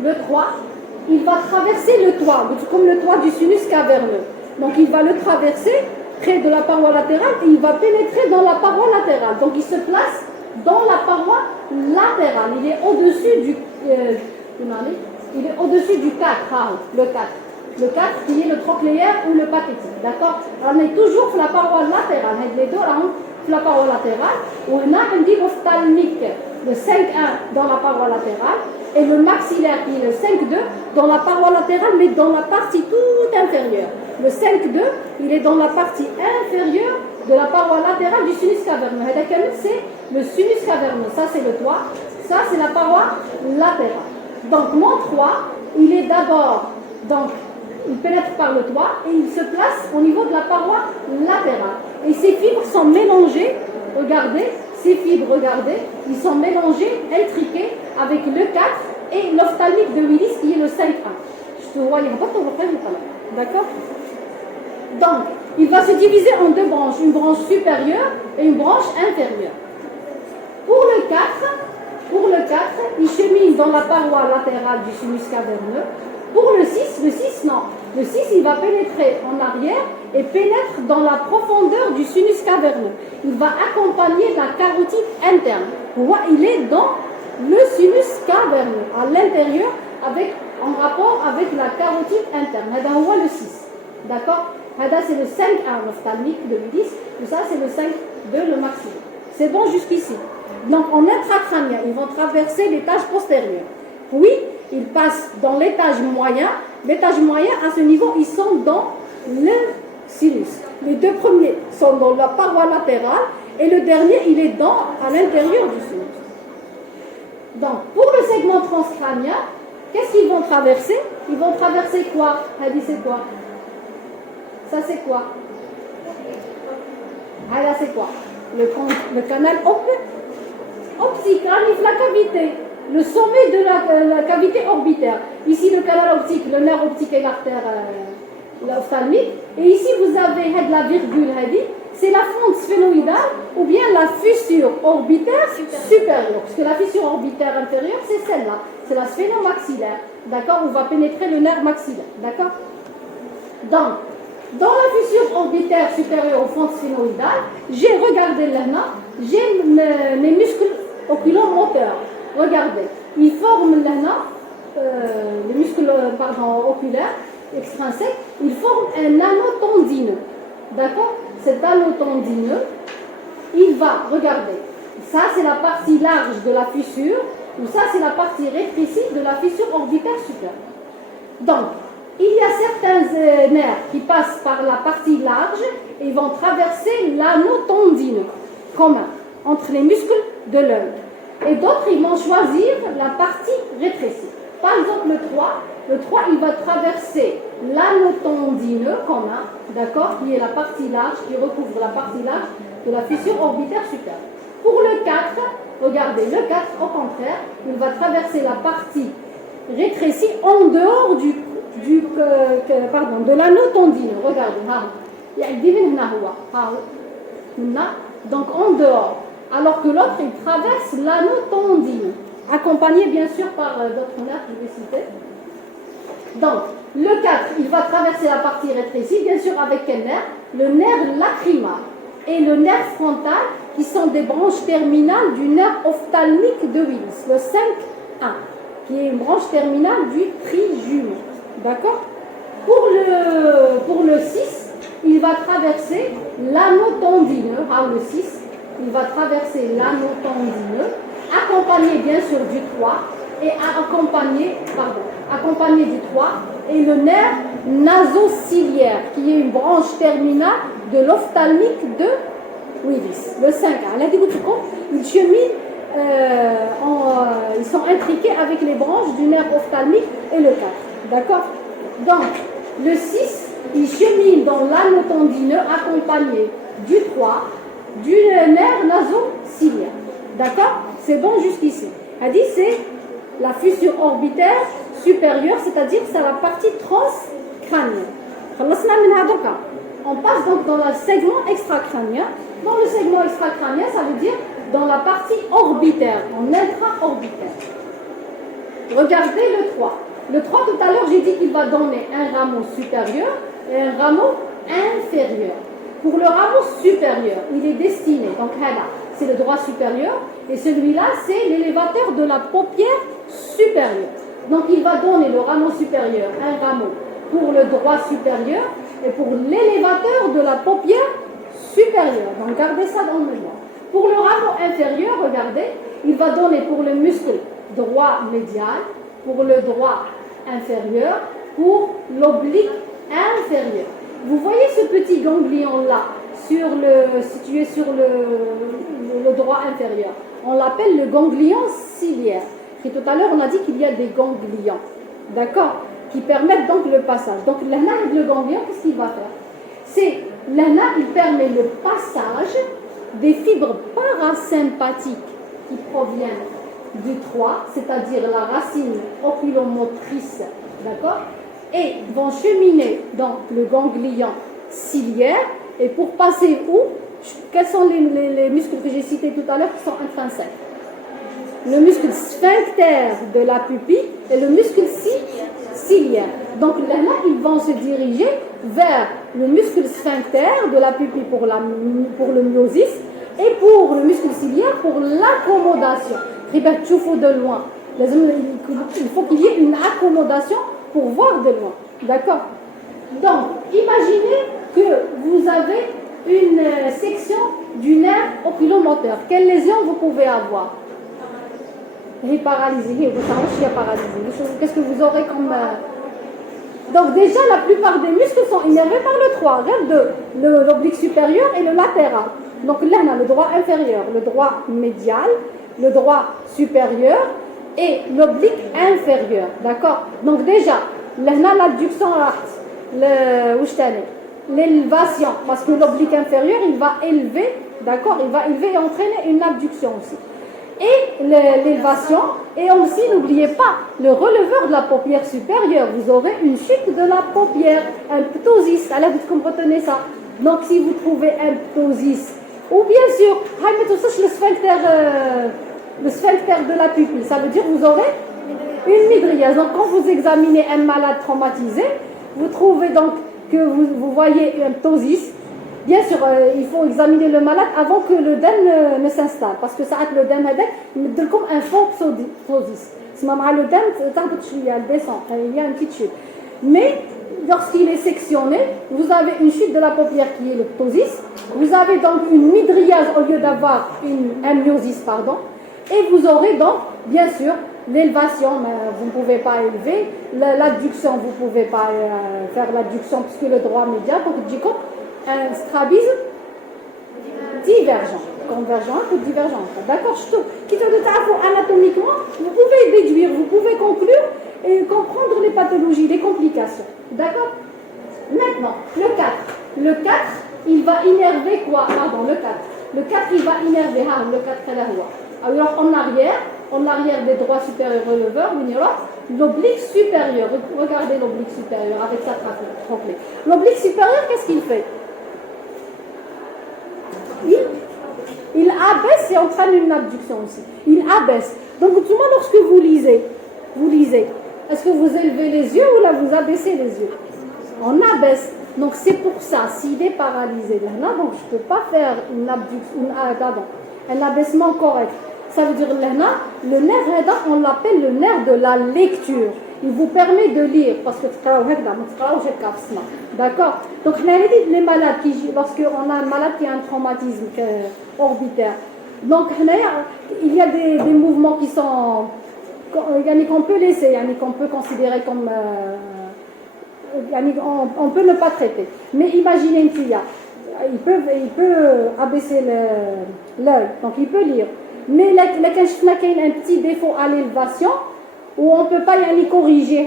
Le 3, il va traverser le toit, comme le toit du sinus caverneux. Donc il va le traverser près de la paroi latérale et il va pénétrer dans la paroi latérale. Donc il se place dans la paroi latérale. Il est au-dessus du, il est au-dessus du 4, le 4. Le 4 qui est le trochléaire ou le pathétique. D'accord? On est toujours sur la paroi latérale. Les deux, sur la paroi latérale. On a un dit ophtalmique, le 5-1 dans la paroi latérale et le maxillaire qui est le 5-2 dans la paroi latérale mais dans la partie toute inférieure. Le 5-2, il est dans la partie inférieure de la paroi latérale du sinus caverneux. C'est le sinus caverneux. Ça, c'est le toit. Ça, c'est la paroi latérale. Donc, mon 3, il est d'abord, donc, il pénètre par le toit et il se place au niveau de la paroi latérale. Et ces fibres sont mélangées, regardez, ces fibres, regardez, ils sont mélangés, intriqués avec le 4 et l'ophtalmique de Willis qui est le 5-1. Je te vois, il n'y a pas de d'accord? Donc, il va se diviser en deux branches, une branche supérieure et une branche inférieure. Pour le 4, il chemine dans la paroi latérale du sinus caverneux. Pour le 6, non. Le 6, il va pénétrer en arrière et pénètre dans la profondeur du sinus caverneux. Il va accompagner la carotide interne. Vous voyez, il est dans le sinus caverneux, à l'intérieur, en rapport avec la carotide interne. Là, on voit le 6. D'accord? Là, c'est le 5-1, l'ophtalmique de Willis. Tout ça, c'est le 5-2, le maxillaire. C'est bon jusqu'ici. Donc, en intracrânien, ils vont traverser l'étage postérieur. Puis, ils passent dans l'étage moyen. L'étage moyen, à ce niveau, ils sont dans le sinus. Les deux premiers sont dans la paroi latérale et le dernier, il est à l'intérieur du sinus. Donc, pour le segment transcrânien, qu'est-ce qu'ils vont traverser? Ils vont traverser quoi? Hadi, c'est quoi? Ça, c'est quoi? Ah, là, c'est quoi? Le canal optique, la cavité. Le sommet de la cavité orbitaire. Ici, le canal optique, le nerf optique et l'artère ophtalmique. Et ici, vous avez la virgule, c'est la fente sphénoïdale ou bien la fissure orbitaire supérieure. Parce que la fissure orbitaire inférieure, c'est celle-là. C'est la sphénomaxillaire. D'accord? Où va pénétrer le nerf maxillaire. D'accord? Donc, dans la fissure orbitaire supérieure aux fentes sphénoïdales, j'ai regardé là, j'ai mes muscles oculomoteurs. Regardez, ils forment là, les muscles oculaires extrinsèques, ils forment un anneau tendineux. D'accord? Cet anneau tendineux, il va, regardez, ça c'est la partie large de la fissure, ou ça c'est la partie rétrécie de la fissure orbitaire supérieure. Donc, il y a certains nerfs qui passent par la partie large et vont traverser l'anneau tendineux commun entre les muscles de l'œil. Et d'autres, ils vont choisir la partie rétrécie. Par exemple, le 3, il va traverser l'anneau tendineux commun, d'accord, qui est la partie large, qui recouvre la partie large de la fissure orbitaire supérieure. Pour le 4, regardez, le 4, au contraire, il va traverser la partie rétrécie en dehors de l'anneau tendineux. Regardez, donc en dehors. Alors que l'autre, il traverse l'anneau tendineux, accompagné bien sûr par d'autres nerfs que je vais citer. Donc, le 4, il va traverser la partie rétrécie, bien sûr avec quel nerf? Le nerf lacrymal et le nerf frontal, qui sont des branches terminales du nerf ophtalmique de Willis, le 5-1, qui est une branche terminale du trijumeau. D'accord? Pour le 6, il va traverser l'anneau tendineux, le 6, il va traverser l'anneau tendineux, accompagné bien sûr du 3, et accompagné du 3, et le nerf nasociliaire, qui est une branche terminale de l'ophtalmique de Willis, le 5. Ils cheminent, ils sont intriqués avec les branches du nerf ophtalmique et le 4. D'accord? Donc, le 6, il chemine dans l'anneau tendineux accompagné du 3, du nerf naso-ciliaire. D'accord? C'est bon jusqu'ici. Elle dit c'est la fissure orbitaire supérieure, c'est-à-dire c'est la partie transcrânienne. On passe donc dans le segment extracrânien. Dans le segment extracrânien, ça veut dire dans la partie orbitaire, en intra-orbitaire. Regardez le 3. Le 3, tout à l'heure, j'ai dit qu'il va donner un rameau supérieur et un rameau inférieur. Pour le rameau supérieur, il est destiné, donc là, c'est le droit supérieur, et celui-là, c'est l'élévateur de la paupière supérieure. Donc, il va donner le rameau supérieur, un rameau pour le droit supérieur, et pour l'élévateur de la paupière supérieure. Donc, gardez ça dans le mémoire. Pour le rameau inférieur, regardez, il va donner pour le muscle droit médial, pour le droit inférieur, pour l'oblique inférieur. Vous voyez ce petit ganglion-là, situé sur le droit inférieur. On l'appelle le ganglion ciliaire. Et tout à l'heure, on a dit qu'il y a des ganglions, d'accord, qui permettent donc le passage. Donc, le ganglion, qu'est-ce qu'il va faire? Il permet le passage des fibres parasympathiques qui proviennent du 3, c'est-à-dire la racine oculomotrice, d'accord, et vont cheminer dans le ganglion ciliaire. Et pour passer où? Quels sont les muscles que j'ai cités tout à l'heure qui sont intrinsèques? Le muscle sphincter de la pupille et le muscle ciliaire. Donc là, ils vont se diriger vers le muscle sphincter de la pupille pour le myosis et pour le muscle ciliaire pour l'accommodation. Tu faut de loin. Il faut qu'il y ait une accommodation pour voir de loin. D'accord? Donc, imaginez que vous avez une section du nerf oculomoteur. Quelle lésion vous pouvez avoir? Il est paralysé. Qu'est-ce que vous aurez comme... Donc déjà, la plupart des muscles sont innervés par le 3. Regarde l'oblique supérieur et le latéral. Donc là, on a le droit inférieur, le droit médial, le droit supérieur et l'oblique inférieur. D'accord? Donc déjà, là, on a l'adduction l'élévation, parce que l'oblique inférieur, il va élever, d'accord? Il va élever et entraîner une abduction aussi. Et l'élévation, et aussi, n'oubliez pas, le releveur de la paupière supérieure, vous aurez une chute de la paupière, un ptosis, allez, vous retenez ça. Donc, si vous trouvez un ptosis, ou bien sûr, le sphincter de la pupille, ça veut dire que vous aurez une mydriase. Donc, quand vous examinez un malade traumatisé, vous trouvez donc que vous voyez un ptosis. Bien sûr, il faut examiner le malade avant que le dème ne s'installe, parce que ça a le dème comme un faux ptosis. Si le dème, il y a une petite chute. Mais lorsqu'il est sectionné, vous avez une chute de la paupière qui est le ptosis. Vous avez donc une mydriase au lieu d'avoir un myosis, pardon. Et vous aurez donc, bien sûr, l'élévation, mais vous ne pouvez pas élever. L'adduction, vous ne pouvez pas faire l'adduction puisque le droit médial, donc du coup, un strabisme divergent, convergent ou divergent. D'accord? Quitte de anatomiquement, vous pouvez déduire, vous pouvez conclure et comprendre les pathologies, les complications. D'accord? Maintenant, le 4. Le 4, il va innerver quoi? Pardon, le 4. Le 4, il va innerver, le 4 est la loi. Alors en arrière des droits supérieurs releveurs, il y aura l'oblique supérieur. Regardez l'oblique supérieur avec sa trachlée. L'oblique supérieur, qu'est-ce qu'il fait? Il abaisse et entraîne une abduction aussi. Il abaisse. Donc, tout le monde, lorsque vous lisez, est-ce que vous élevez les yeux ou là vous abaissez les yeux? On abaisse. Donc, c'est pour ça, s'il est paralysé là, donc je ne peux pas faire une abduction, un abaissement correct. Ça veut dire là, le nerf, on l'appelle le nerf de la lecture. Il vous permet de lire, parce que d'accord? Donc, les malades, lorsqu'on a un malade qui a un traumatisme orbitaire, donc il y a des mouvements qui sont qu'on peut laisser, qu'on peut considérer comme on peut ne pas traiter. Mais imaginez une fille, il peut abaisser l'œil, donc il peut lire. Mais là, il y a un petit défaut à l'élévation où on ne peut pas corriger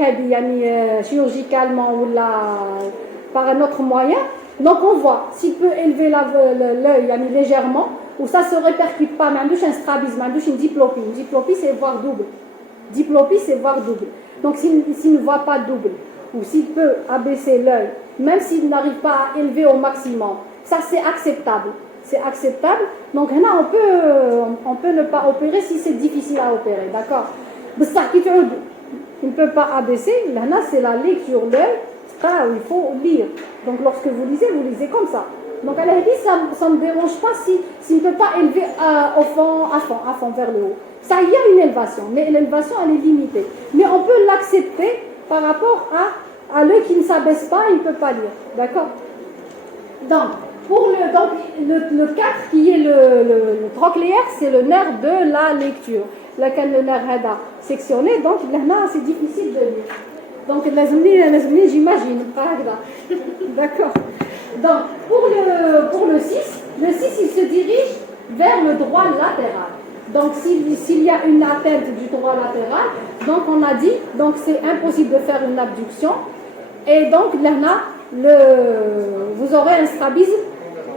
chirurgicalement ou par un autre moyen. Donc on voit s'il peut élever l'œil légèrement, ou ça ne se répercute pas, même un strabisme, même une diplopie. Une diplopie, c'est voir double. Diplopie, c'est voir double. Donc s'il ne voit pas double, ou s'il peut abaisser l'œil, même s'il n'arrive pas à élever au maximum, ça c'est acceptable. C'est acceptable. Donc là, on peut ne pas opérer si c'est difficile à opérer, d'accord. Il ne peut pas abaisser. Là, c'est la lecture l'œil. Il faut lire. Donc lorsque vous lisez comme ça. Donc elle a dit, ça ne me dérange pas s'il ne peut pas élever à fond, vers le haut. Ça, il y a une élévation, mais l'élévation, elle est limitée. Mais on peut l'accepter par rapport à l'œil qui ne s'abaisse pas, il ne peut pas lire. D'accord. Donc, pour le 4 qui est le trochléaire, c'est le nerf de la lecture. Lequel le nerf est sectionné, donc là, c'est difficile de lire. Donc, j'imagine, d'accord. Donc, pour le 6, il se dirige vers le droit latéral. Donc, s'il y a une atteinte du droit latéral, donc on a dit, donc c'est impossible de faire une abduction. Et donc, là, vous aurez un strabisme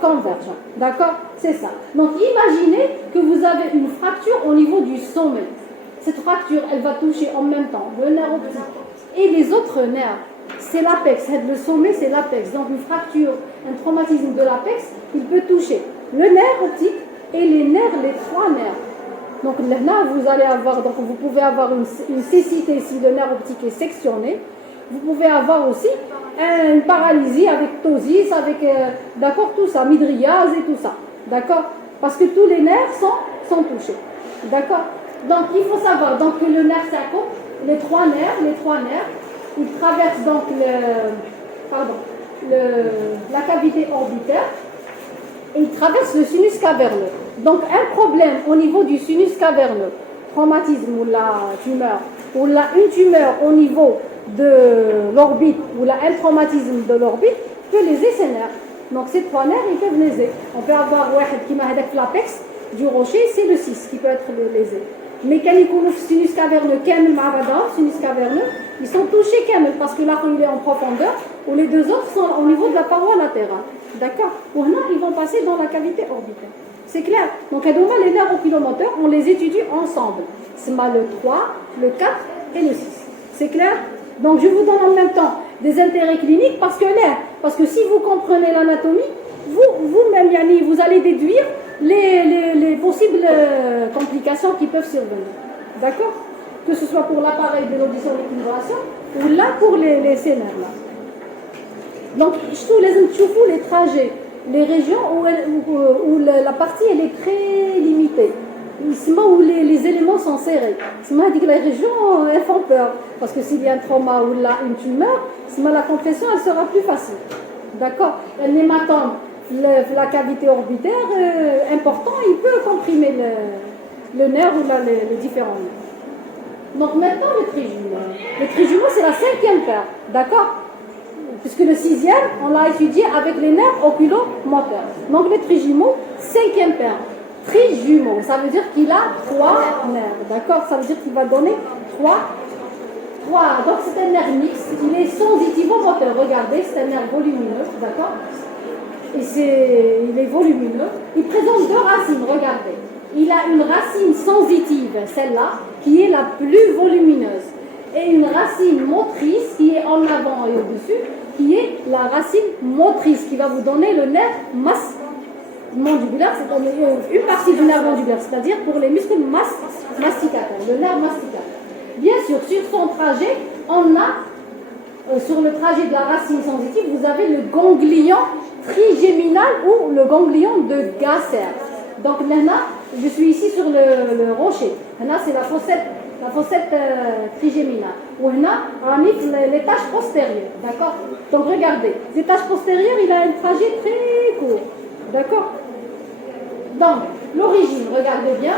convergent. D'accord. C'est ça. Donc, imaginez que vous avez une fracture au niveau du sommet. Cette fracture, elle va toucher en même temps le nerf optique et les autres nerfs. C'est l'apex. Le sommet, c'est l'apex. Donc, une fracture, un traumatisme de l'apex, il peut toucher le nerf optique et les 3 nerfs. Donc, là, vous pouvez avoir une cécité si le nerf optique est sectionné. Vous pouvez avoir aussi une paralysie avec ptosis, avec, d'accord, tout ça, mydriase et tout ça. D'accord. Parce que tous les nerfs sont touchés. D'accord. Donc, il faut savoir donc, que le nerf 50, les trois nerfs, ils traversent donc la cavité orbitaire et ils traversent le sinus caverneux. Donc, un problème au niveau du sinus caverneux, traumatisme ou la tumeur, ou une tumeur au niveau de l'orbite, ou un traumatisme de l'orbite, peut léser ces nerfs. Donc, ces 3 nerfs, ils peuvent léser. On peut avoir qui m'a l'apex du rocher, c'est le 6 qui peut être lésé. Mais quand ils connaissent le sinus caverneux, sinus caverneux, ils sont touchés quand même, parce que là, il est en profondeur, ou les 2 autres sont au niveau de la paroi latérale. D'accord. Pour là, ils vont passer dans la cavité orbitaire. C'est clair. Donc, à demain, les nerfs oculomoteurs, on les étudie ensemble. C'est le 3, le 4 et le 6. C'est clair. Donc, je vous donne en même temps des intérêts cliniques parce que si vous comprenez l'anatomie, vous-même, Yani, vous allez déduire les possibles complications qui peuvent survenir. D'accord. Que ce soit pour l'appareil de l'audition et de l'équilibration ou là pour les scénars. Donc, je trouve les trajets, les régions où la partie elle est très limitée. Où les éléments sont serrés. C'est-à-dire que les régions elles font peur. Parce que s'il y a un trauma ou une tumeur, la compression elle sera plus facile. D'accord. L'hématome, la cavité orbitaire, important, il peut comprimer le nerf ou les différents nerfs. Donc maintenant le trijumeau. Le trijumeau c'est la 5e paire. D'accord. Puisque le 6e, on l'a étudié avec les nerfs oculomoteurs. Donc le trijumeau, 5e paire. Trijumeau, ça veut dire qu'il a 3 nerfs, d'accord. Ça veut dire qu'il va donner 3. Donc c'est un nerf mixte, il est sensitivo-moteur. Regardez, c'est un nerf volumineux, d'accord. Et il est volumineux. Il présente 2 racines, regardez. Il a une racine sensitive, celle-là, qui est la plus volumineuse. Et une racine motrice qui est en avant et au-dessus, qui est la racine motrice, qui va vous donner le nerf mandibulaire, c'est une partie du nerf mandibulaire, c'est-à-dire pour les muscles masticateurs, le nerf masticateur. Bien sûr, sur son trajet, on a, sur le trajet de la racine sensitive, vous avez le ganglion trigéminal ou le ganglion de Gasser. Donc là, je suis ici sur le rocher. Là, c'est la fossette trigéminale. Ou là, on a les taches postérieures. D'accord. Donc regardez, les taches postérieures, il a un trajet très court. D'accord. Donc, l'origine, regardez bien,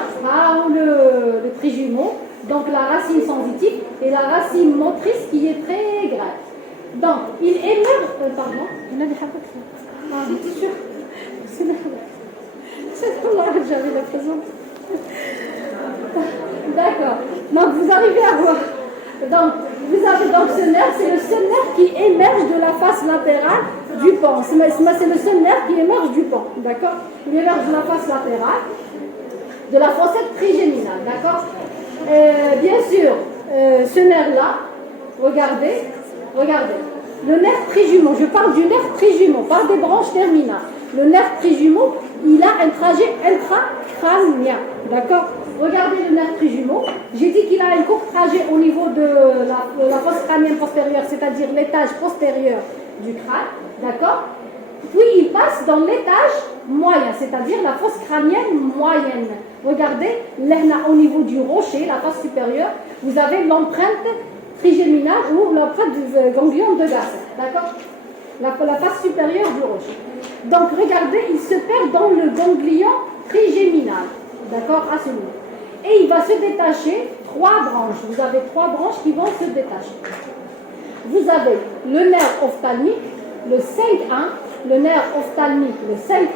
le trijumeau, donc la racine sensitive et la racine motrice qui est très grave. Donc, il émerge. Pardon. Il y en a des c'est sûr. C'est pour là que j'avais la présente. D'accord. Donc, vous arrivez à voir. Donc, vous avez donc ce nerf, c'est le seul nerf qui émerge de la face latérale du pont. C'est le seul nerf qui émerge du pont, d'accord? Il émerge de la face latérale, de la fossette trigéminale, d'accord? Bien sûr, ce nerf-là, regardez, le nerf trijumeau, je parle du nerf trijumeau, pas des branches terminales. Le nerf trijumeau, il a un trajet intracrânien, d'accord? Regardez le nerf trijumeau. J'ai dit qu'il a un court trajet au niveau de la fosse crânienne postérieure, c'est-à-dire l'étage postérieur du crâne, d'accord? Puis il passe dans l'étage moyen, c'est-à-dire la fosse crânienne moyenne. Regardez, là au niveau du rocher, la face supérieure, vous avez l'empreinte trigéminale ou l'empreinte du ganglion de Gasser, d'accord? La face supérieure du rocher. Donc regardez, il se perd dans le ganglion trigéminal, d'accord, à ce niveau. Et il va se détacher 3 branches. Vous avez 3 branches qui vont se détacher. Vous avez le nerf ophtalmique, le 5-1, le nerf ophtalmique, le 5-1,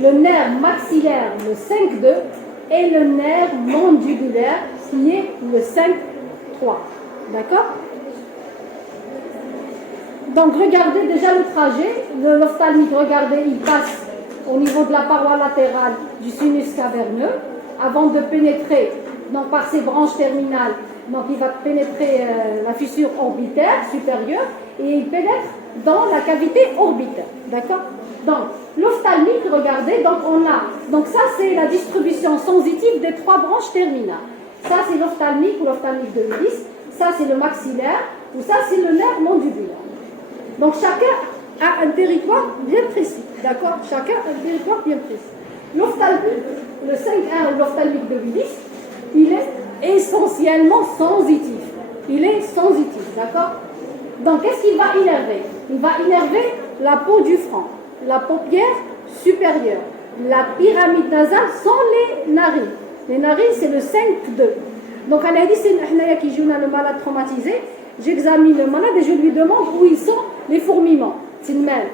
le nerf maxillaire, le 5-2, et le nerf mandibulaire, qui est le 5-3. D'accord? Donc regardez déjà le trajet. L'ophtalmique, regardez, il passe au niveau de la paroi latérale du sinus caverneux, avant de pénétrer donc, par ses branches terminales. Donc il va pénétrer la fissure orbitaire supérieure et il pénètre dans la cavité orbitaire. D'accord? Donc l'ophtalmique, regardez, donc ça c'est la distribution sensitive des 3 branches terminales. Ça c'est l'ophtalmique ou l'ophtalmique de Willis, ça c'est le maxillaire ou ça c'est le nerf mandibulaire. Donc chacun a un territoire bien précis. D'accord? Chacun a un territoire bien précis. L'ophtalmique, le 5-1 ou l'ophtalmique de Willis, il est essentiellement sensitif. Il est sensitif, d'accord? Donc, qu'est-ce qu'il va innerver? Il va innerver la peau du front, la paupière supérieure, la pyramide nasale sans les narines. Les narines, c'est le 5-2. Donc, on a dit, c'est le malade traumatisé. J'examine le malade et je lui demande où ils sont les fourmillements. C'est le même.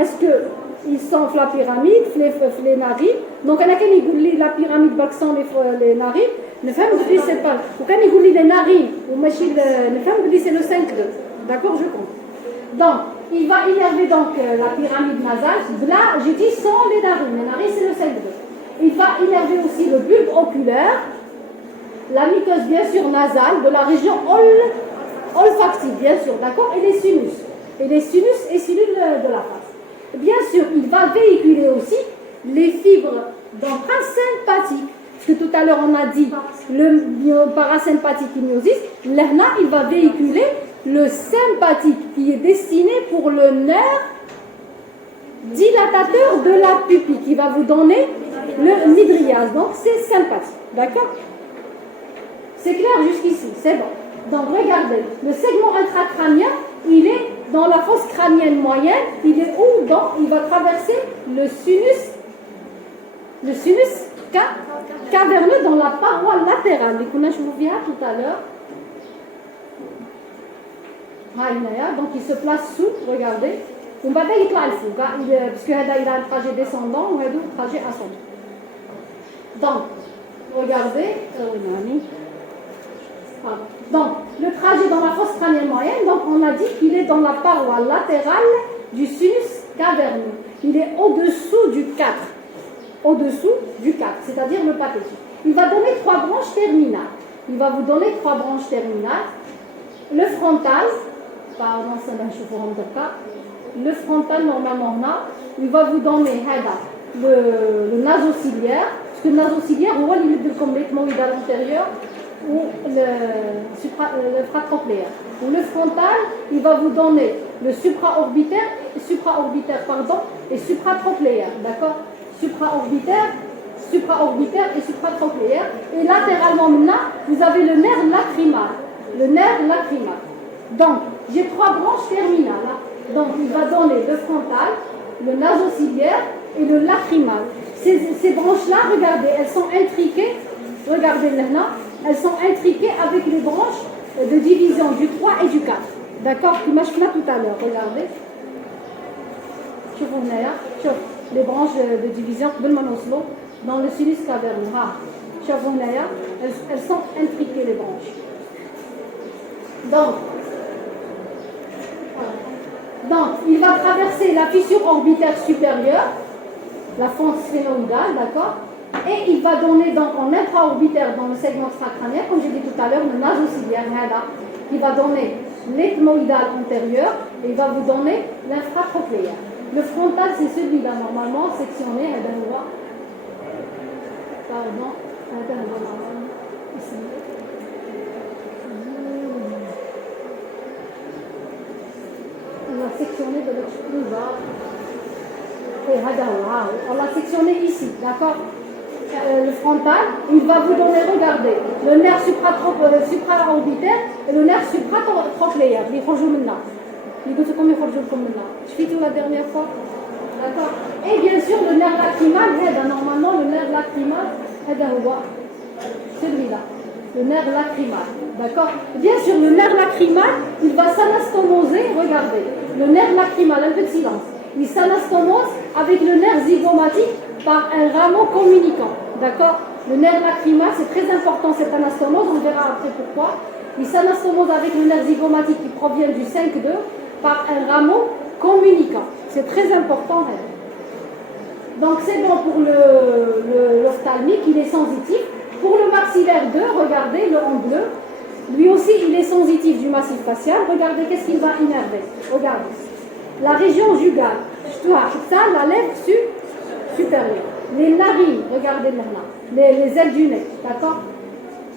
Est-ce que ils sont la pyramide, les narines. Donc, on a dit la pyramide sans les narines. Ne femme de c'est pas. Ou quand il dit les narines, ou machine, ne femme de c'est le 5-2. D'accord, je compte. Donc, il va innerver donc la pyramide nasale. Là, j'ai dit sans les narines. Les narines, c'est le 5-2. Il va innerver aussi le bulbe oculaire, la muqueuse bien sûr nasale de la région olfactive, bien sûr, d'accord, et les sinus. Et les sinus et cellules de la face. Bien sûr, il va véhiculer aussi les fibres d'emprunt sympathique. Parce que tout à l'heure, on a dit le parasympathique myosis. Là, il va véhiculer le sympathique qui est destiné pour le nerf dilatateur de la pupille qui va vous donner le mydriase. Donc, c'est sympathique. D'accord? C'est clair jusqu'ici, c'est bon. Donc, regardez, le segment intracrânien, il est dans la fosse crânienne moyenne. Il est où? Donc, il va traverser le sinus caverneux dans la paroi latérale. Je vous viens tout à l'heure. Donc, il se place sous, regardez. On va dire qu'il parce qu'il a un trajet descendant ou un trajet ascendant. Donc, regardez. Donc, le trajet dans la fosse crânienne moyenne, donc on a dit qu'il est dans la paroi latérale du sinus caverneux. Il est au-dessous du 4. Au-dessous du 4, c'est-à-dire le pathétique. Il va donner 3 branches terminales. Il va vous donner 3 branches terminales. Le frontal, pardon, ça va le frontal, normalement, il va vous donner le nasociliaire, parce que le nasociliaire, on voit il est complètement à l'intérieur, ou le fratrochléaire. Ou le frontal, il va vous donner le supraorbitaire et supratrochléaire, d'accord? Supraorbitaire et supratrochléaire. Et latéralement maintenant, vous avez le nerf lacrymal. Le nerf lacrymal. Donc, j'ai 3 branches terminales. Donc, il va donner le frontal, le nasociliaire et le lacrymal. Ces branches-là, regardez, elles sont intriquées. Regardez maintenant, elles sont intriquées avec les branches de division du 3 et du 4. D'accord? Qui marchent là tout à l'heure. Regardez. Les branches de division dans le sinus caverneux. Elles sont intriquées, les branches. Donc, il va traverser la fissure orbitaire supérieure, la fente sphénoïdale, d'accord? Et il va donner donc en intra-orbitaire dans le segment extracrânien, comme j'ai dit tout à l'heure, le nage ociliaire, il va donner l'ethmoïdal antérieur et il va vous donner l'infratrochléaire. Le frontal, c'est celui-là, normalement, sectionné, pardon, ici. On l'a sectionné de l'autre plus bas. On l'a sectionné ici, d'accord? Le frontal, il va vous donner, regardez, le nerf supra-orbitaire et le nerf supratrochléaire. Je fais tout la dernière fois. D'accord? Et bien sûr, le nerf lacrymal, normalement, le nerf lacrymal, celui-là, le nerf lacrymal. D'accord? Bien sûr, le nerf lacrymal, il va s'anastomoser, regardez, le nerf lacrymal, un peu de silence. Il s'anastomose avec le nerf zygomatique par un rameau communicant. D'accord? Le nerf lacrymal, c'est très important cette anastomose, on verra après pourquoi. Il s'anastomose avec le nerf zygomatique qui provient du 5-2 par un rameau communicant. C'est très important. Donc c'est bon pour l'ophtalmique, il est sensitif. Pour le maxillaire 2, regardez le en bleu. Lui aussi, il est sensitif du massif facial. Regardez qu'est-ce qu'il va innerver. Regardez. La région jugale, ça, la lèvre supérieure. Les narines, regardez maintenant. Les ailes du nez, d'accord?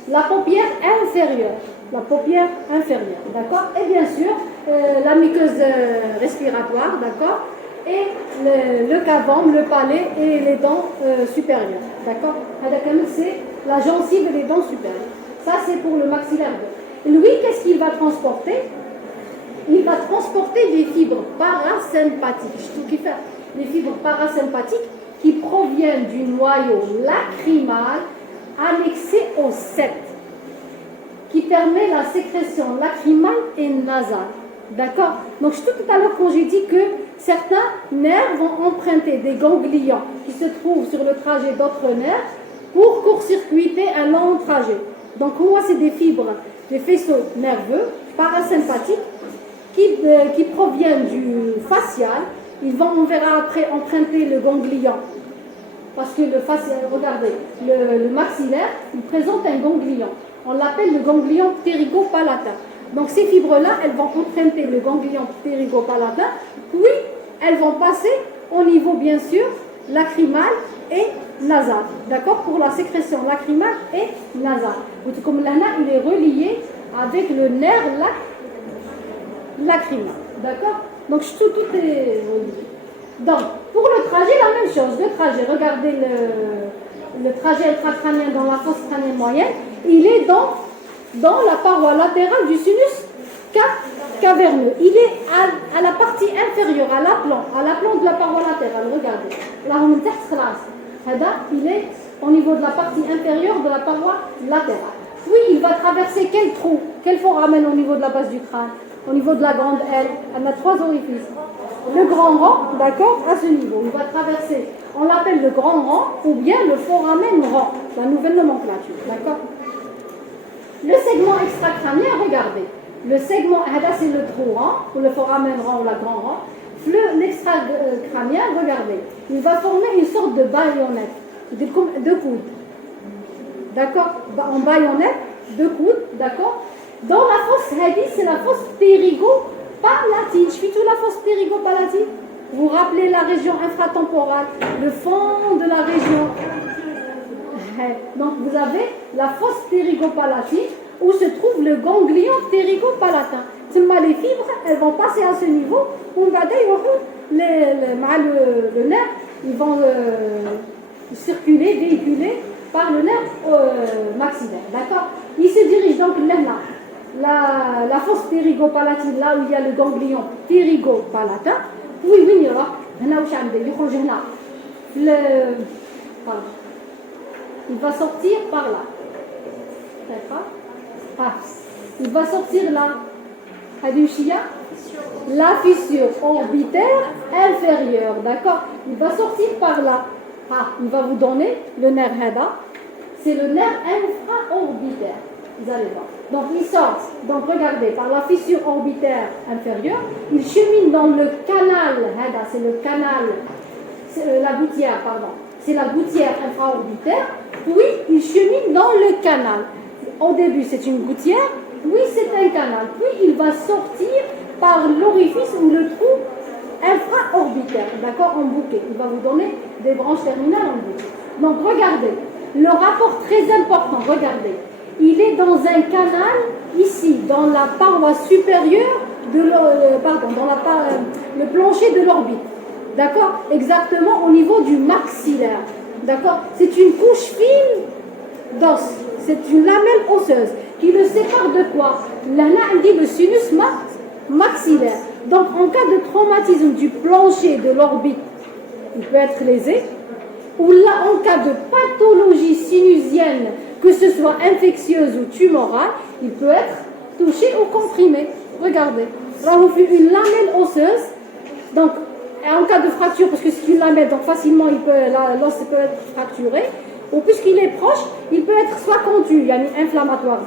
La paupière inférieure. La paupière inférieure, d'accord? Et bien sûr, la muqueuse respiratoire, d'accord? Et le cavum, le palais et les dents supérieures, d'accord? C'est la gencive et les dents supérieures. Ça, c'est pour le maxillaire 2. Lui, qu'est-ce qu'il va transporter? Il va transporter des fibres parasympathiques. Les fibres parasympathiques qui proviennent du noyau lacrymal annexé au 7, qui permet la sécrétion lacrymale et nasale. D'accord? Donc, tout à l'heure, quand j'ai dit que certains nerfs vont emprunter des ganglions qui se trouvent sur le trajet d'autres nerfs pour court-circuiter un long trajet. Donc, moi, c'est des fibres, des faisceaux nerveux parasympathiques qui proviennent du facial. On verra après emprunter le ganglion. Parce que le facial, regardez, le maxillaire, il présente un ganglion. On l'appelle le ganglion ptérygopalatin. Donc ces fibres-là, elles vont emprunter le ganglion ptérygopalatin, puis elles vont passer au niveau, bien sûr, lacrymal et nasal. D'accord? Pour la sécrétion lacrymale et nasale. Comme là, il est relié avec le nerf lacrymal. D'accord? Donc tout est relié. Donc, pour le trajet, la même chose. Le trajet, regardez le trajet intracrânien dans la fosse crânienne moyenne, il est dans la paroi latérale du sinus caverneux. Il est à la partie inférieure, à l'aplomb de la paroi latérale. Regardez. Là, on il est au niveau de la partie inférieure de la paroi latérale. Puis, il va traverser quel trou, quel foramen au niveau de la base du crâne? Au niveau de la grande aile, elle a 3 orifices. Le grand rang, d'accord, à ce niveau. Il va traverser, on l'appelle le grand rang ou bien le foramen rang, la nouvelle nomenclature, d'accord? Le segment extracrânien, regardez. Le segment, c'est le trou rang, ou le foramen rang ou la grand rang. L'extracrânien, regardez. Il va former une sorte de baïonnette, de coude. D'accord? En baïonnette, de coude, d'accord? Dans la fosse hadith, c'est la fosse ptérygopalatine. Je fais tout la fosse ptérygopalatine. Vous vous rappelez la région infratemporale, le fond de la région. Donc vous avez la fosse ptérygopalatine où se trouve le ganglion ptérygopalatin. Les fibres, elles vont passer à ce niveau. Le nerf, ils vont circuler, véhiculer par le nerf maxillaire. D'accord? Il se dirige donc là. La fosse ptérygopalatine, là où il y a le ganglion ptérygopalatin, oui, il va sortir par là. D'accord? Il va sortir là. La fissure orbitaire inférieure. D'accord? Il va sortir par là. Il va vous donner le nerf Hada. C'est le nerf infraorbitaire. Vous allez voir. Donc, ils sortent, donc regardez, par la fissure orbitaire inférieure, ils cheminent dans le canal, c'est le canal, la gouttière, pardon, c'est la gouttière infraorbitaire, puis ils cheminent dans le canal. Au début, c'est une gouttière, puis c'est un canal, puis il va sortir par l'orifice ou le trou infraorbitaire, d'accord, en bouquet. Il va vous donner des branches terminales en bouquet. Donc, regardez, le rapport très important, regardez. Il est dans un canal, ici, dans la paroi supérieure de le plancher de l'orbite. D'accord? Exactement au niveau du maxillaire. D'accord? C'est une couche fine d'os. C'est une lamelle osseuse qui le sépare de quoi? Là, on dit le sinus maxillaire. Donc, en cas de traumatisme du plancher de l'orbite, il peut être lésé. Ou là, en cas de pathologie sinusienne, que ce soit infectieuse ou tumorale, il peut être touché ou comprimé. Regardez. Là, on fait une lamelle osseuse. Donc, en cas de fracture, parce que c'est une lamelle, donc facilement, l'os peut être fracturé. Ou puisqu'il est proche, il peut être soit contu, il y a une inflammatoire,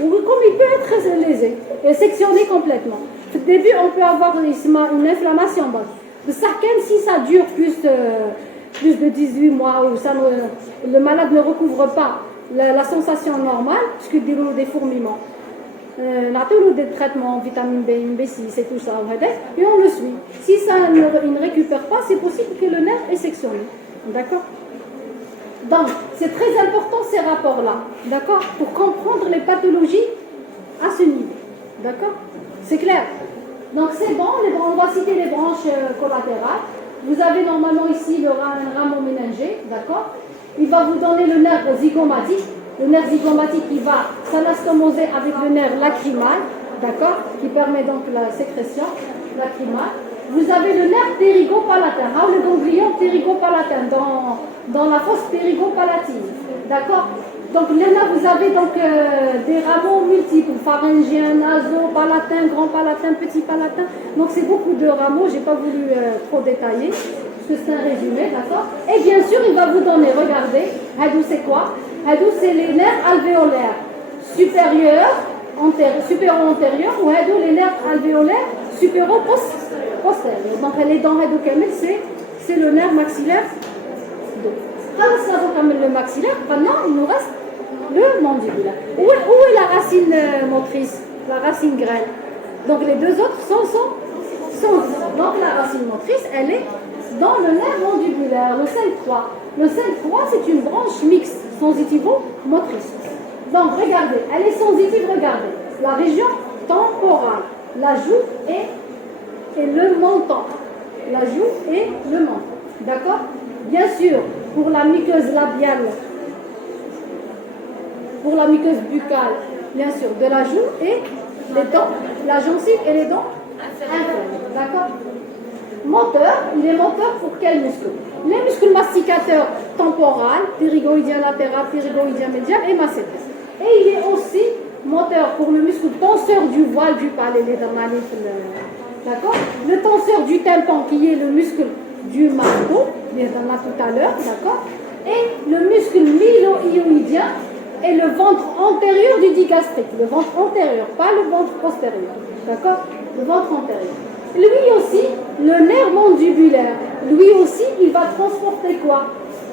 ou comme il peut être lésé et sectionné complètement. Au début, on peut avoir une inflammation. Si ça dure plus de 18 mois, ou le malade ne recouvre pas la sensation normale, puisqu'il y a des fourmillements. On a des traitements, vitamine B, B6 et tout ça, et on le suit. Si ça ne récupère pas, c'est possible que le nerf est sectionné. D'accord? Donc, c'est très important ces rapports-là, d'accord? Pour comprendre les pathologies à ce niveau. D'accord? C'est clair? Donc, c'est bon, on va citer les branches collatérales. Vous avez normalement ici le rameau méningé, d'accord? Il va vous donner le nerf zygomatique. Le nerf zygomatique, il va s'anastomoser avec le nerf lacrymal, d'accord? Qui permet donc la sécrétion lacrymale. Vous avez le nerf ptérygopalatin, le ganglion ptérygopalatin dans la fosse ptérygopalatine, d'accord? Donc là, vous avez donc des rameaux multiples, pharyngien, naso, palatin, grand palatin, petit palatin. Donc c'est beaucoup de rameaux, je n'ai pas voulu trop détailler, parce que c'est un résumé, d'accord? Et bien sûr, il va vous donner, regardez, Hadou c'est quoi? Hadou c'est les nerfs alvéolaires supérieurs, supéro-antérieurs, ou Hadou les nerfs alvéolaires supéro-postérieurs. Donc les dents Hadou Kamel, c'est le nerf maxillaire. Le maxillaire, maintenant il nous reste le mandibulaire. Où est la racine motrice? La racine grêle. Donc les deux autres sont donc la racine motrice, elle est dans le nerf mandibulaire, le 5-3. Le 5-3, c'est une branche mixte, sensitivo-motrice. Donc regardez, elle est sensitive, regardez. La région temporale, la joue et le menton. La joue et le menton. D'accord? Bien sûr, pour la muqueuse labiale, pour la muqueuse buccale, bien sûr, de la joue et les dents, la gencive et les dents inférieures. D'accord? Moteur, il est moteur pour quel muscle? Les muscles masticateurs temporal, ptérygoïdien latéral, ptérygoïdien médial et masséter. Et il est aussi moteur pour le muscle tenseur du voile du palais, les dents, d'accord? Le tenseur du tympan qui est le muscle du marteau, on en a tout à l'heure, d'accord? Et le muscle mylo-hyoïdien et le ventre antérieur du digastrique. Le ventre antérieur, pas le ventre postérieur, d'accord? Le ventre antérieur. Lui aussi, le nerf mandibulaire, lui aussi, il va transporter quoi?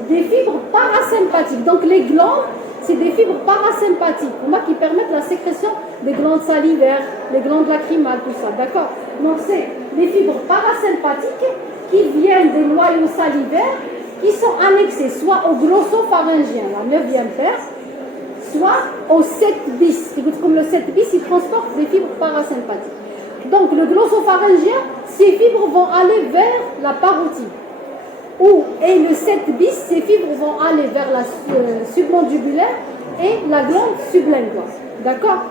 Des fibres parasympathiques. Donc les glandes, c'est des fibres parasympathiques, qui permettent la sécrétion des glandes salivaires, les glandes lacrymales, tout ça, d'accord? Donc c'est des fibres parasympathiques qui viennent des noyaux salivaires qui sont annexés soit au glossopharyngien, la 9e paire, soit au 7 bis. Comme le 7 bis, il transporte des fibres parasympathiques. Donc le glossopharyngien, ces fibres vont aller vers la parotide. Et le 7 bis, ces fibres vont aller vers la submandibulaire et la glande sublinguale. D'accord?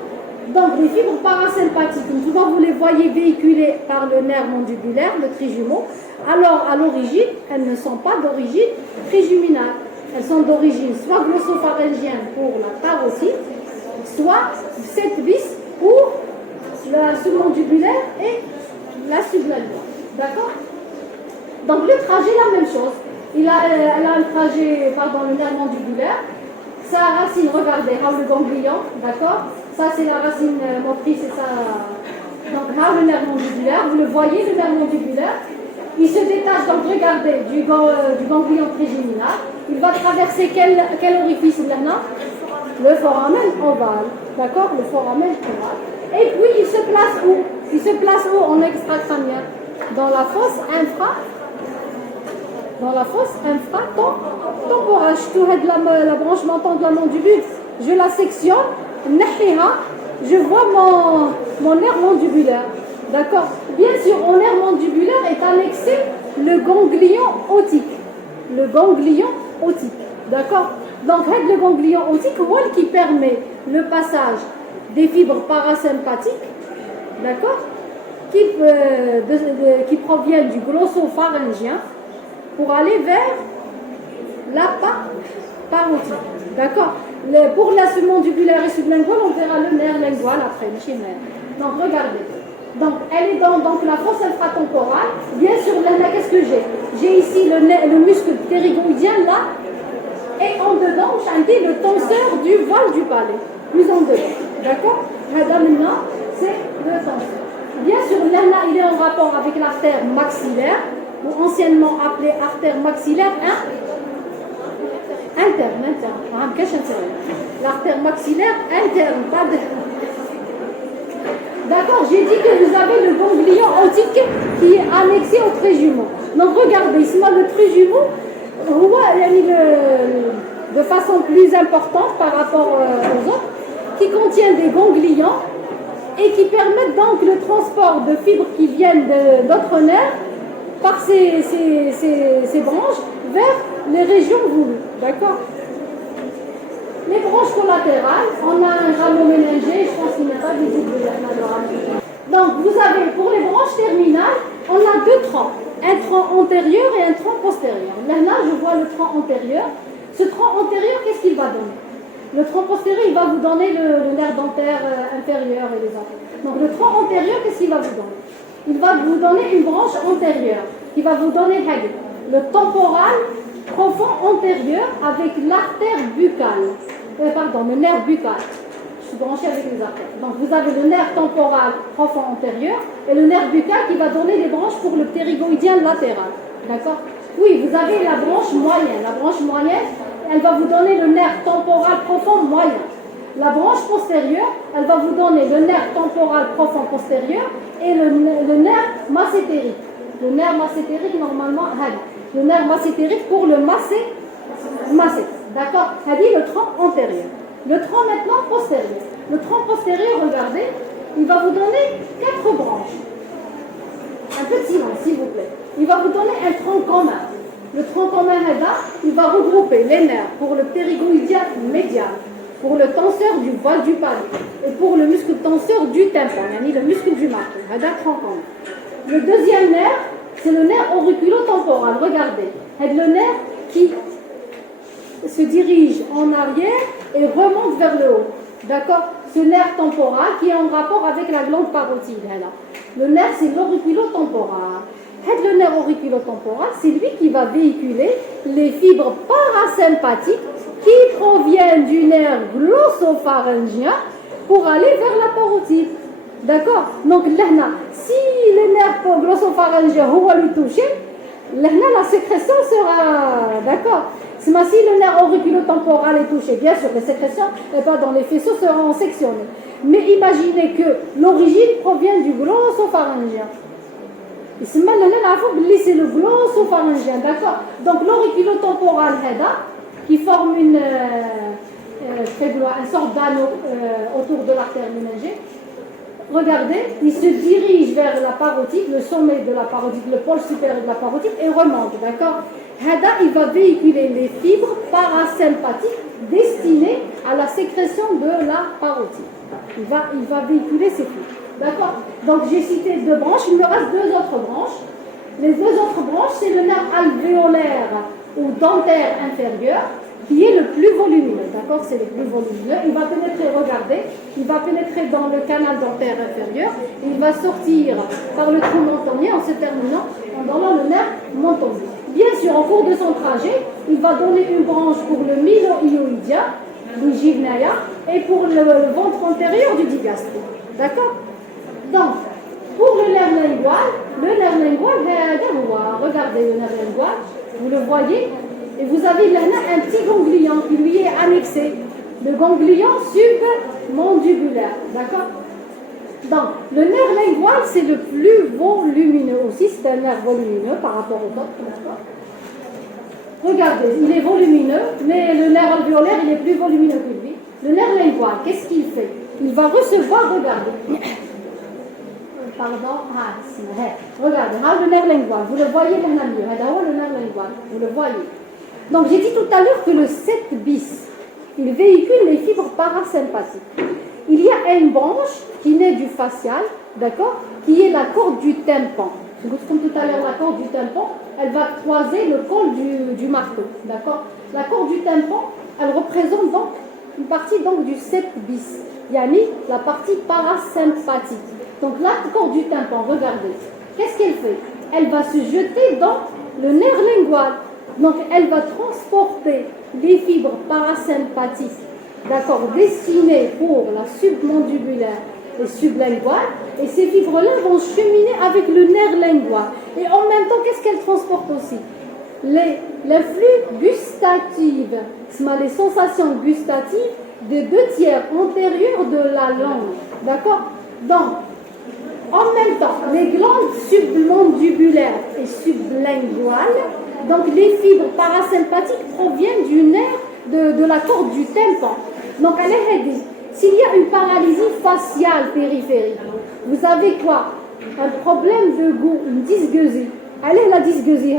Donc les fibres parasympathiques, souvent vous les voyez véhiculées par le nerf mandibulaire, le trijumeau. Alors à l'origine, elles ne sont pas d'origine trijuminale. Elles sont d'origine soit glossopharyngienne pour la parotide, soit 7 bis pour la submandibulaire et la sublinguale. D'accord? Donc le trajet, la même chose. Elle a un trajet, le nerf mandibulaire. sa racine, regardez, le ganglion, d'accord? Ça, c'est la racine motrice, c'est ça. Donc, le nerf mandibulaire, vous le voyez, le nerf mandibulaire. Il se détache, donc regardez, du ganglion trigéminal. Il va traverser quel orifice là? Le foramen ovale, d'accord? Le foramen ovale. Et puis, il se place où? Il se place où en extracrânien? Dans la fosse infratemporale. Je touche la branche montante de la mandibule. Je la sectionne, je vois mon nerf mandibulaire. D'accord? Bien sûr, au nerf mandibulaire est annexé le ganglion otique. Le ganglion otique. D'accord? Donc, le ganglion otique, voilà qui permet le passage des fibres parasympathiques, d'accord? Qui proviennent du glossopharyngien pour aller vers la parotide. D'accord? Pour la submandibulaire et sublinguale, on verra le nerf lingual après, le chimère. Donc, regardez. Donc, elle est dans la fosse infratemporale. Bien sûr, là, qu'est-ce que j'ai? J'ai ici le muscle ptérygoïdien, là. Et en dedans, j'ai le tenseur du voile du palais. Plus en dedans. D'accord? Maintenant, c'est le tenseur. Bien sûr, là, il est en rapport avec l'artère maxillaire, ou anciennement appelée artère maxillaire interne. L'artère maxillaire interne, pas de... D'accord, j'ai dit que vous avez le ganglion otique qui est annexé au trait jumeau. Donc regardez, ici, le trait jumeau, de façon plus importante par rapport aux autres, qui contient des ganglions et qui permettent donc le transport de fibres qui viennent d'autres nerfs par ces branches vers les régions voulues. D'accord? Les branches collatérales, on a un rameau méningé, je pense qu'il n'est pas visible le donc vous avez pour les branches terminales, on a deux troncs, un tronc antérieur et un tronc postérieur. Là, je vois le tronc antérieur. Ce tronc antérieur, qu'est-ce qu'il va donner? Le tronc postérieur, il va vous donner le nerf dentaire inférieur et les autres. Donc le tronc antérieur, qu'est-ce qu'il va vous donner? Il va vous donner une branche antérieure, qui va vous donner le temporal profond antérieur avec l'artère buccale. Le nerf buccal. Je suis branchée avec les artères. Donc vous avez le nerf temporal profond antérieur et le nerf buccal qui va donner les branches pour le ptérygoïdien latéral. D'accord? Oui, vous avez la branche moyenne. La branche moyenne, elle va vous donner le nerf temporal profond moyen. La branche postérieure, elle va vous donner le nerf temporal profond postérieur et le nerf massétérique. Le nerf massétérique, normalement, le nerf massétérique pour le masser. D'accord? C'est-à-dire le tronc antérieur. Le tronc maintenant postérieur. Le tronc postérieur, regardez, il va vous donner 4 branches. Un peu de silence, s'il vous plaît. Il va vous donner un tronc commun. Le tronc commun, il va regrouper les nerfs pour le ptérygoïdien médial, pour le tenseur du voile du palais et pour le muscle tenseur du tympan, le muscle du marteau. C'est un tronc commun. Le deuxième nerf, c'est le nerf auriculotemporal. Regardez, c'est le nerf qui se dirige en arrière et remonte vers le haut. D'accord? Ce nerf temporal qui est en rapport avec la glande parotide. Le nerf, c'est l'auriculotemporal. Le nerf auriculotemporal, c'est lui qui va véhiculer les fibres parasympathiques qui proviennent du nerf glossopharyngien pour aller vers la parotide. D'accord? Donc là, si le nerf glossopharyngien est touché, là, la sécrétion sera... D'accord? Si le nerf auriculotemporal est touché, bien sûr, les sécrétions dans les faisceaux seront sectionnées. Mais imaginez que l'origine provient du glossopharyngien. C'est le glossopharyngien, d'accord? Donc l'auriculotemporal qui forme une sorte d'anneau autour de l'artère méningée. Regardez, il se dirige vers la parotide, le sommet de la parotide, le pôle supérieur de la parotide et remonte, d'accord? Il va véhiculer les fibres parasympathiques destinées à la sécrétion de la parotide. Il va véhiculer ces fibres. D'accord? Donc j'ai cité 2 branches, il me reste 2 autres branches. Les 2 autres branches, c'est le nerf alvéolaire ou dentaire inférieur qui est le plus volumineux. D'accord? C'est le plus volumineux. Il va pénétrer, regardez, il va pénétrer dans le canal dentaire inférieur et il va sortir par le trou mentonnier en se terminant en donnant le nerf mentonnier. Bien sûr, au cours de son trajet, il va donner une branche pour le mylohyoïdien et pour le ventre antérieur du digastrique. D'accord? Donc, pour le nerf lingual, regardez le nerf lingual, vous le voyez, et vous avez là un petit ganglion qui lui est annexé, le ganglion submandibulaire. D'accord? Donc, le nerf lingual, c'est le plus volumineux aussi, c'est un nerf volumineux par rapport aux autres. D'accord? Regardez, il est volumineux, mais le nerf alvéolaire, il est plus volumineux que lui. Le nerf lingual, qu'est-ce qu'il fait? Il va recevoir, regardez. Pardon, regardez, le nerf lingual, vous le voyez le nerf lingual, vous le voyez. Donc j'ai dit tout à l'heure que le 7 bis, il véhicule les fibres parasympathiques. Il y a une branche qui naît du facial, d'accord, qui est la corde du tympan. Comme tout à l'heure, la corde du tympan, elle va croiser le col du marteau, d'accord. La corde du tympan, elle représente donc une partie donc du 7 bis, yani la partie parasympathique. Donc la corde du tympan, regardez, qu'est-ce qu'elle fait? Elle va se jeter dans le nerf lingual. Donc elle va transporter les fibres parasympathiques, d'accord, destinées pour la submandibulaire et sublinguale, et ces fibres-là vont cheminer avec le nerf lingual. Et en même temps, qu'est-ce qu'elle transporte aussi? Les flux gustatifs, les sensations gustatives des 2 tiers antérieurs de la langue, d'accord. Donc, en même temps, les glandes submandibulaires et sublinguales, donc les fibres parasympathiques proviennent du nerf de la corde du tympan. Donc, elle est dit, s'il y a une paralysie faciale périphérique, vous avez quoi? Un problème de goût, une dysgeusie. Elle est la dysgeusie,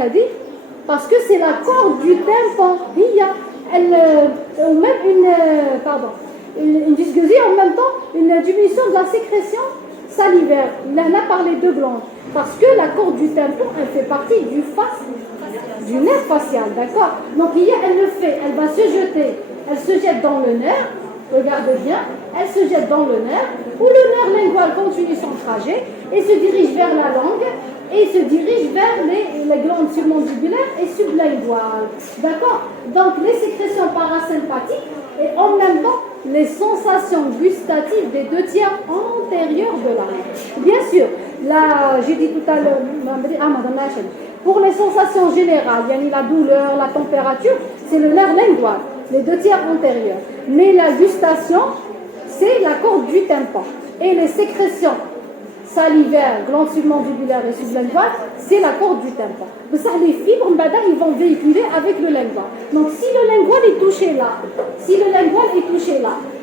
parce que c'est la corde du tympan. Ou même une dysgeusie, en même temps, une diminution de la sécrétion salivaire. Il en a parlé de glandes. Parce que la corde du tympan, elle fait partie du nerf facial, d'accord? Donc, elle le fait, elle va se jeter, elle se jette dans le nerf, regardez bien, elle se jette dans le nerf, où le nerf lingual continue son trajet et se dirige vers la langue et se dirige vers les glandes submandibulaires et sublinguales, d'accord? Donc, les sécrétions parasympathiques et en même temps, les sensations gustatives des 2 tiers antérieurs de la langue. Bien sûr, là, j'ai dit tout à l'heure, pour les sensations générales, il y a la douleur, la température, c'est le nerf lingual, les 2 tiers antérieurs. Mais la gustation, c'est la corde du tympan. Et les sécrétions salivaires, glandes submandibulaires et sublinguales, c'est la corde du tympan. Mais ça, les fibres, ils vont véhiculer avec le lingual. Donc, si le lingual est touché là,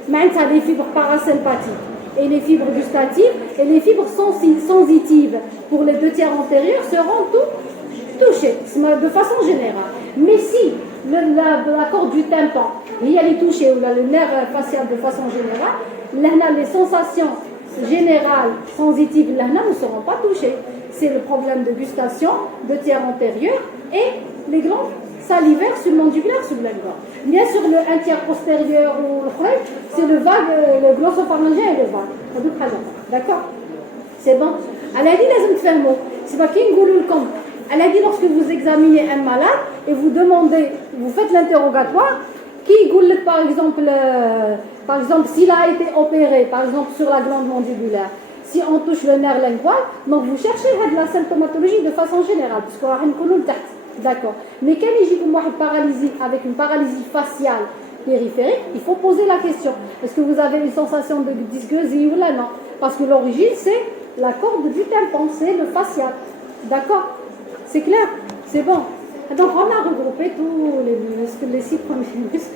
maintenant, les fibres parasympathiques et les fibres gustatives et les fibres sensitives pour les 2 tiers antérieurs seront touchées de façon générale. Mais si la corde du tympan est touchée ou le nerf facial de façon générale, les sensations générales sensitives ne seront pas touchées. C'est le problème de gustation, 2 tiers antérieurs et les glandes salivaires submandibulaires sublinguales. Bien sûr, le 1 tiers postérieur ou le frère, c'est le vague, le glossopharyngien et le vague. D'accord? C'est bon? Elle a dit les enfermos. C'est pas qui nous compte. Elle a dit lorsque vous examinez un malade et vous demandez, vous faites l'interrogatoire, qui goule par exemple s'il a été opéré, par exemple sur la glande mandibulaire, si on touche le nerf lingual, donc vous cherchez la symptomatologie de façon générale, puisqu'on a une tête. D'accord. Mais quand il y a une paralysie avec une paralysie faciale périphérique, il faut poser la question. Est-ce que vous avez une sensation de dysgeusie ou là non? Parce que l'origine, c'est la corde du tympan, c'est le facial. D'accord? C'est clair? C'est bon. Donc on a regroupé tous les muscles, les 6 premiers muscles,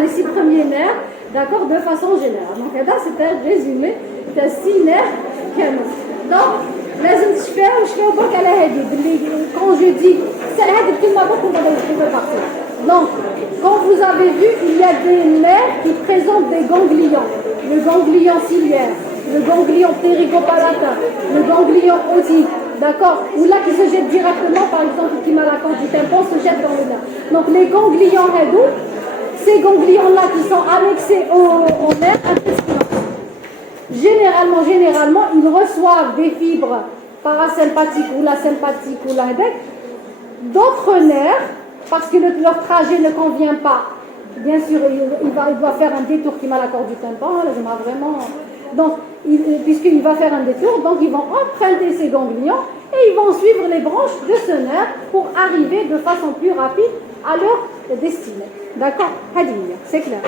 les 6 premiers nerfs, d'accord, de façon générale. Donc là, c'est un résumé de 6 nerfs canaux. Donc, لازم تشفاو برك على هذه باللي quand je dis c'est هذه الكلمه برك on va la trouver partout. Donc, quand vous avez vu, il y a des nerfs qui présentent des ganglions. Le ganglion ciliaire, le ganglion ptérygopalatin, le ganglion otique, d'accord, ou là qui se jette directement, par exemple, qui m'a la corde du tympan, se jette dans le nerf. Donc, les ganglions rédous, ces ganglions-là qui sont annexés au nerf intestinaux. Généralement, ils reçoivent des fibres parasympathiques ou la sympathique ou la d'autres nerfs, parce que leur trajet ne convient pas Bien sûr, il doit faire un détour qui m'a l'accord du tympan, là, vraiment. Donc, puisqu'il va faire un détour, donc ils vont emprunter ces ganglions et ils vont suivre les branches de ce nerf pour arriver de façon plus rapide à leur destinée. D'accord? C'est clair.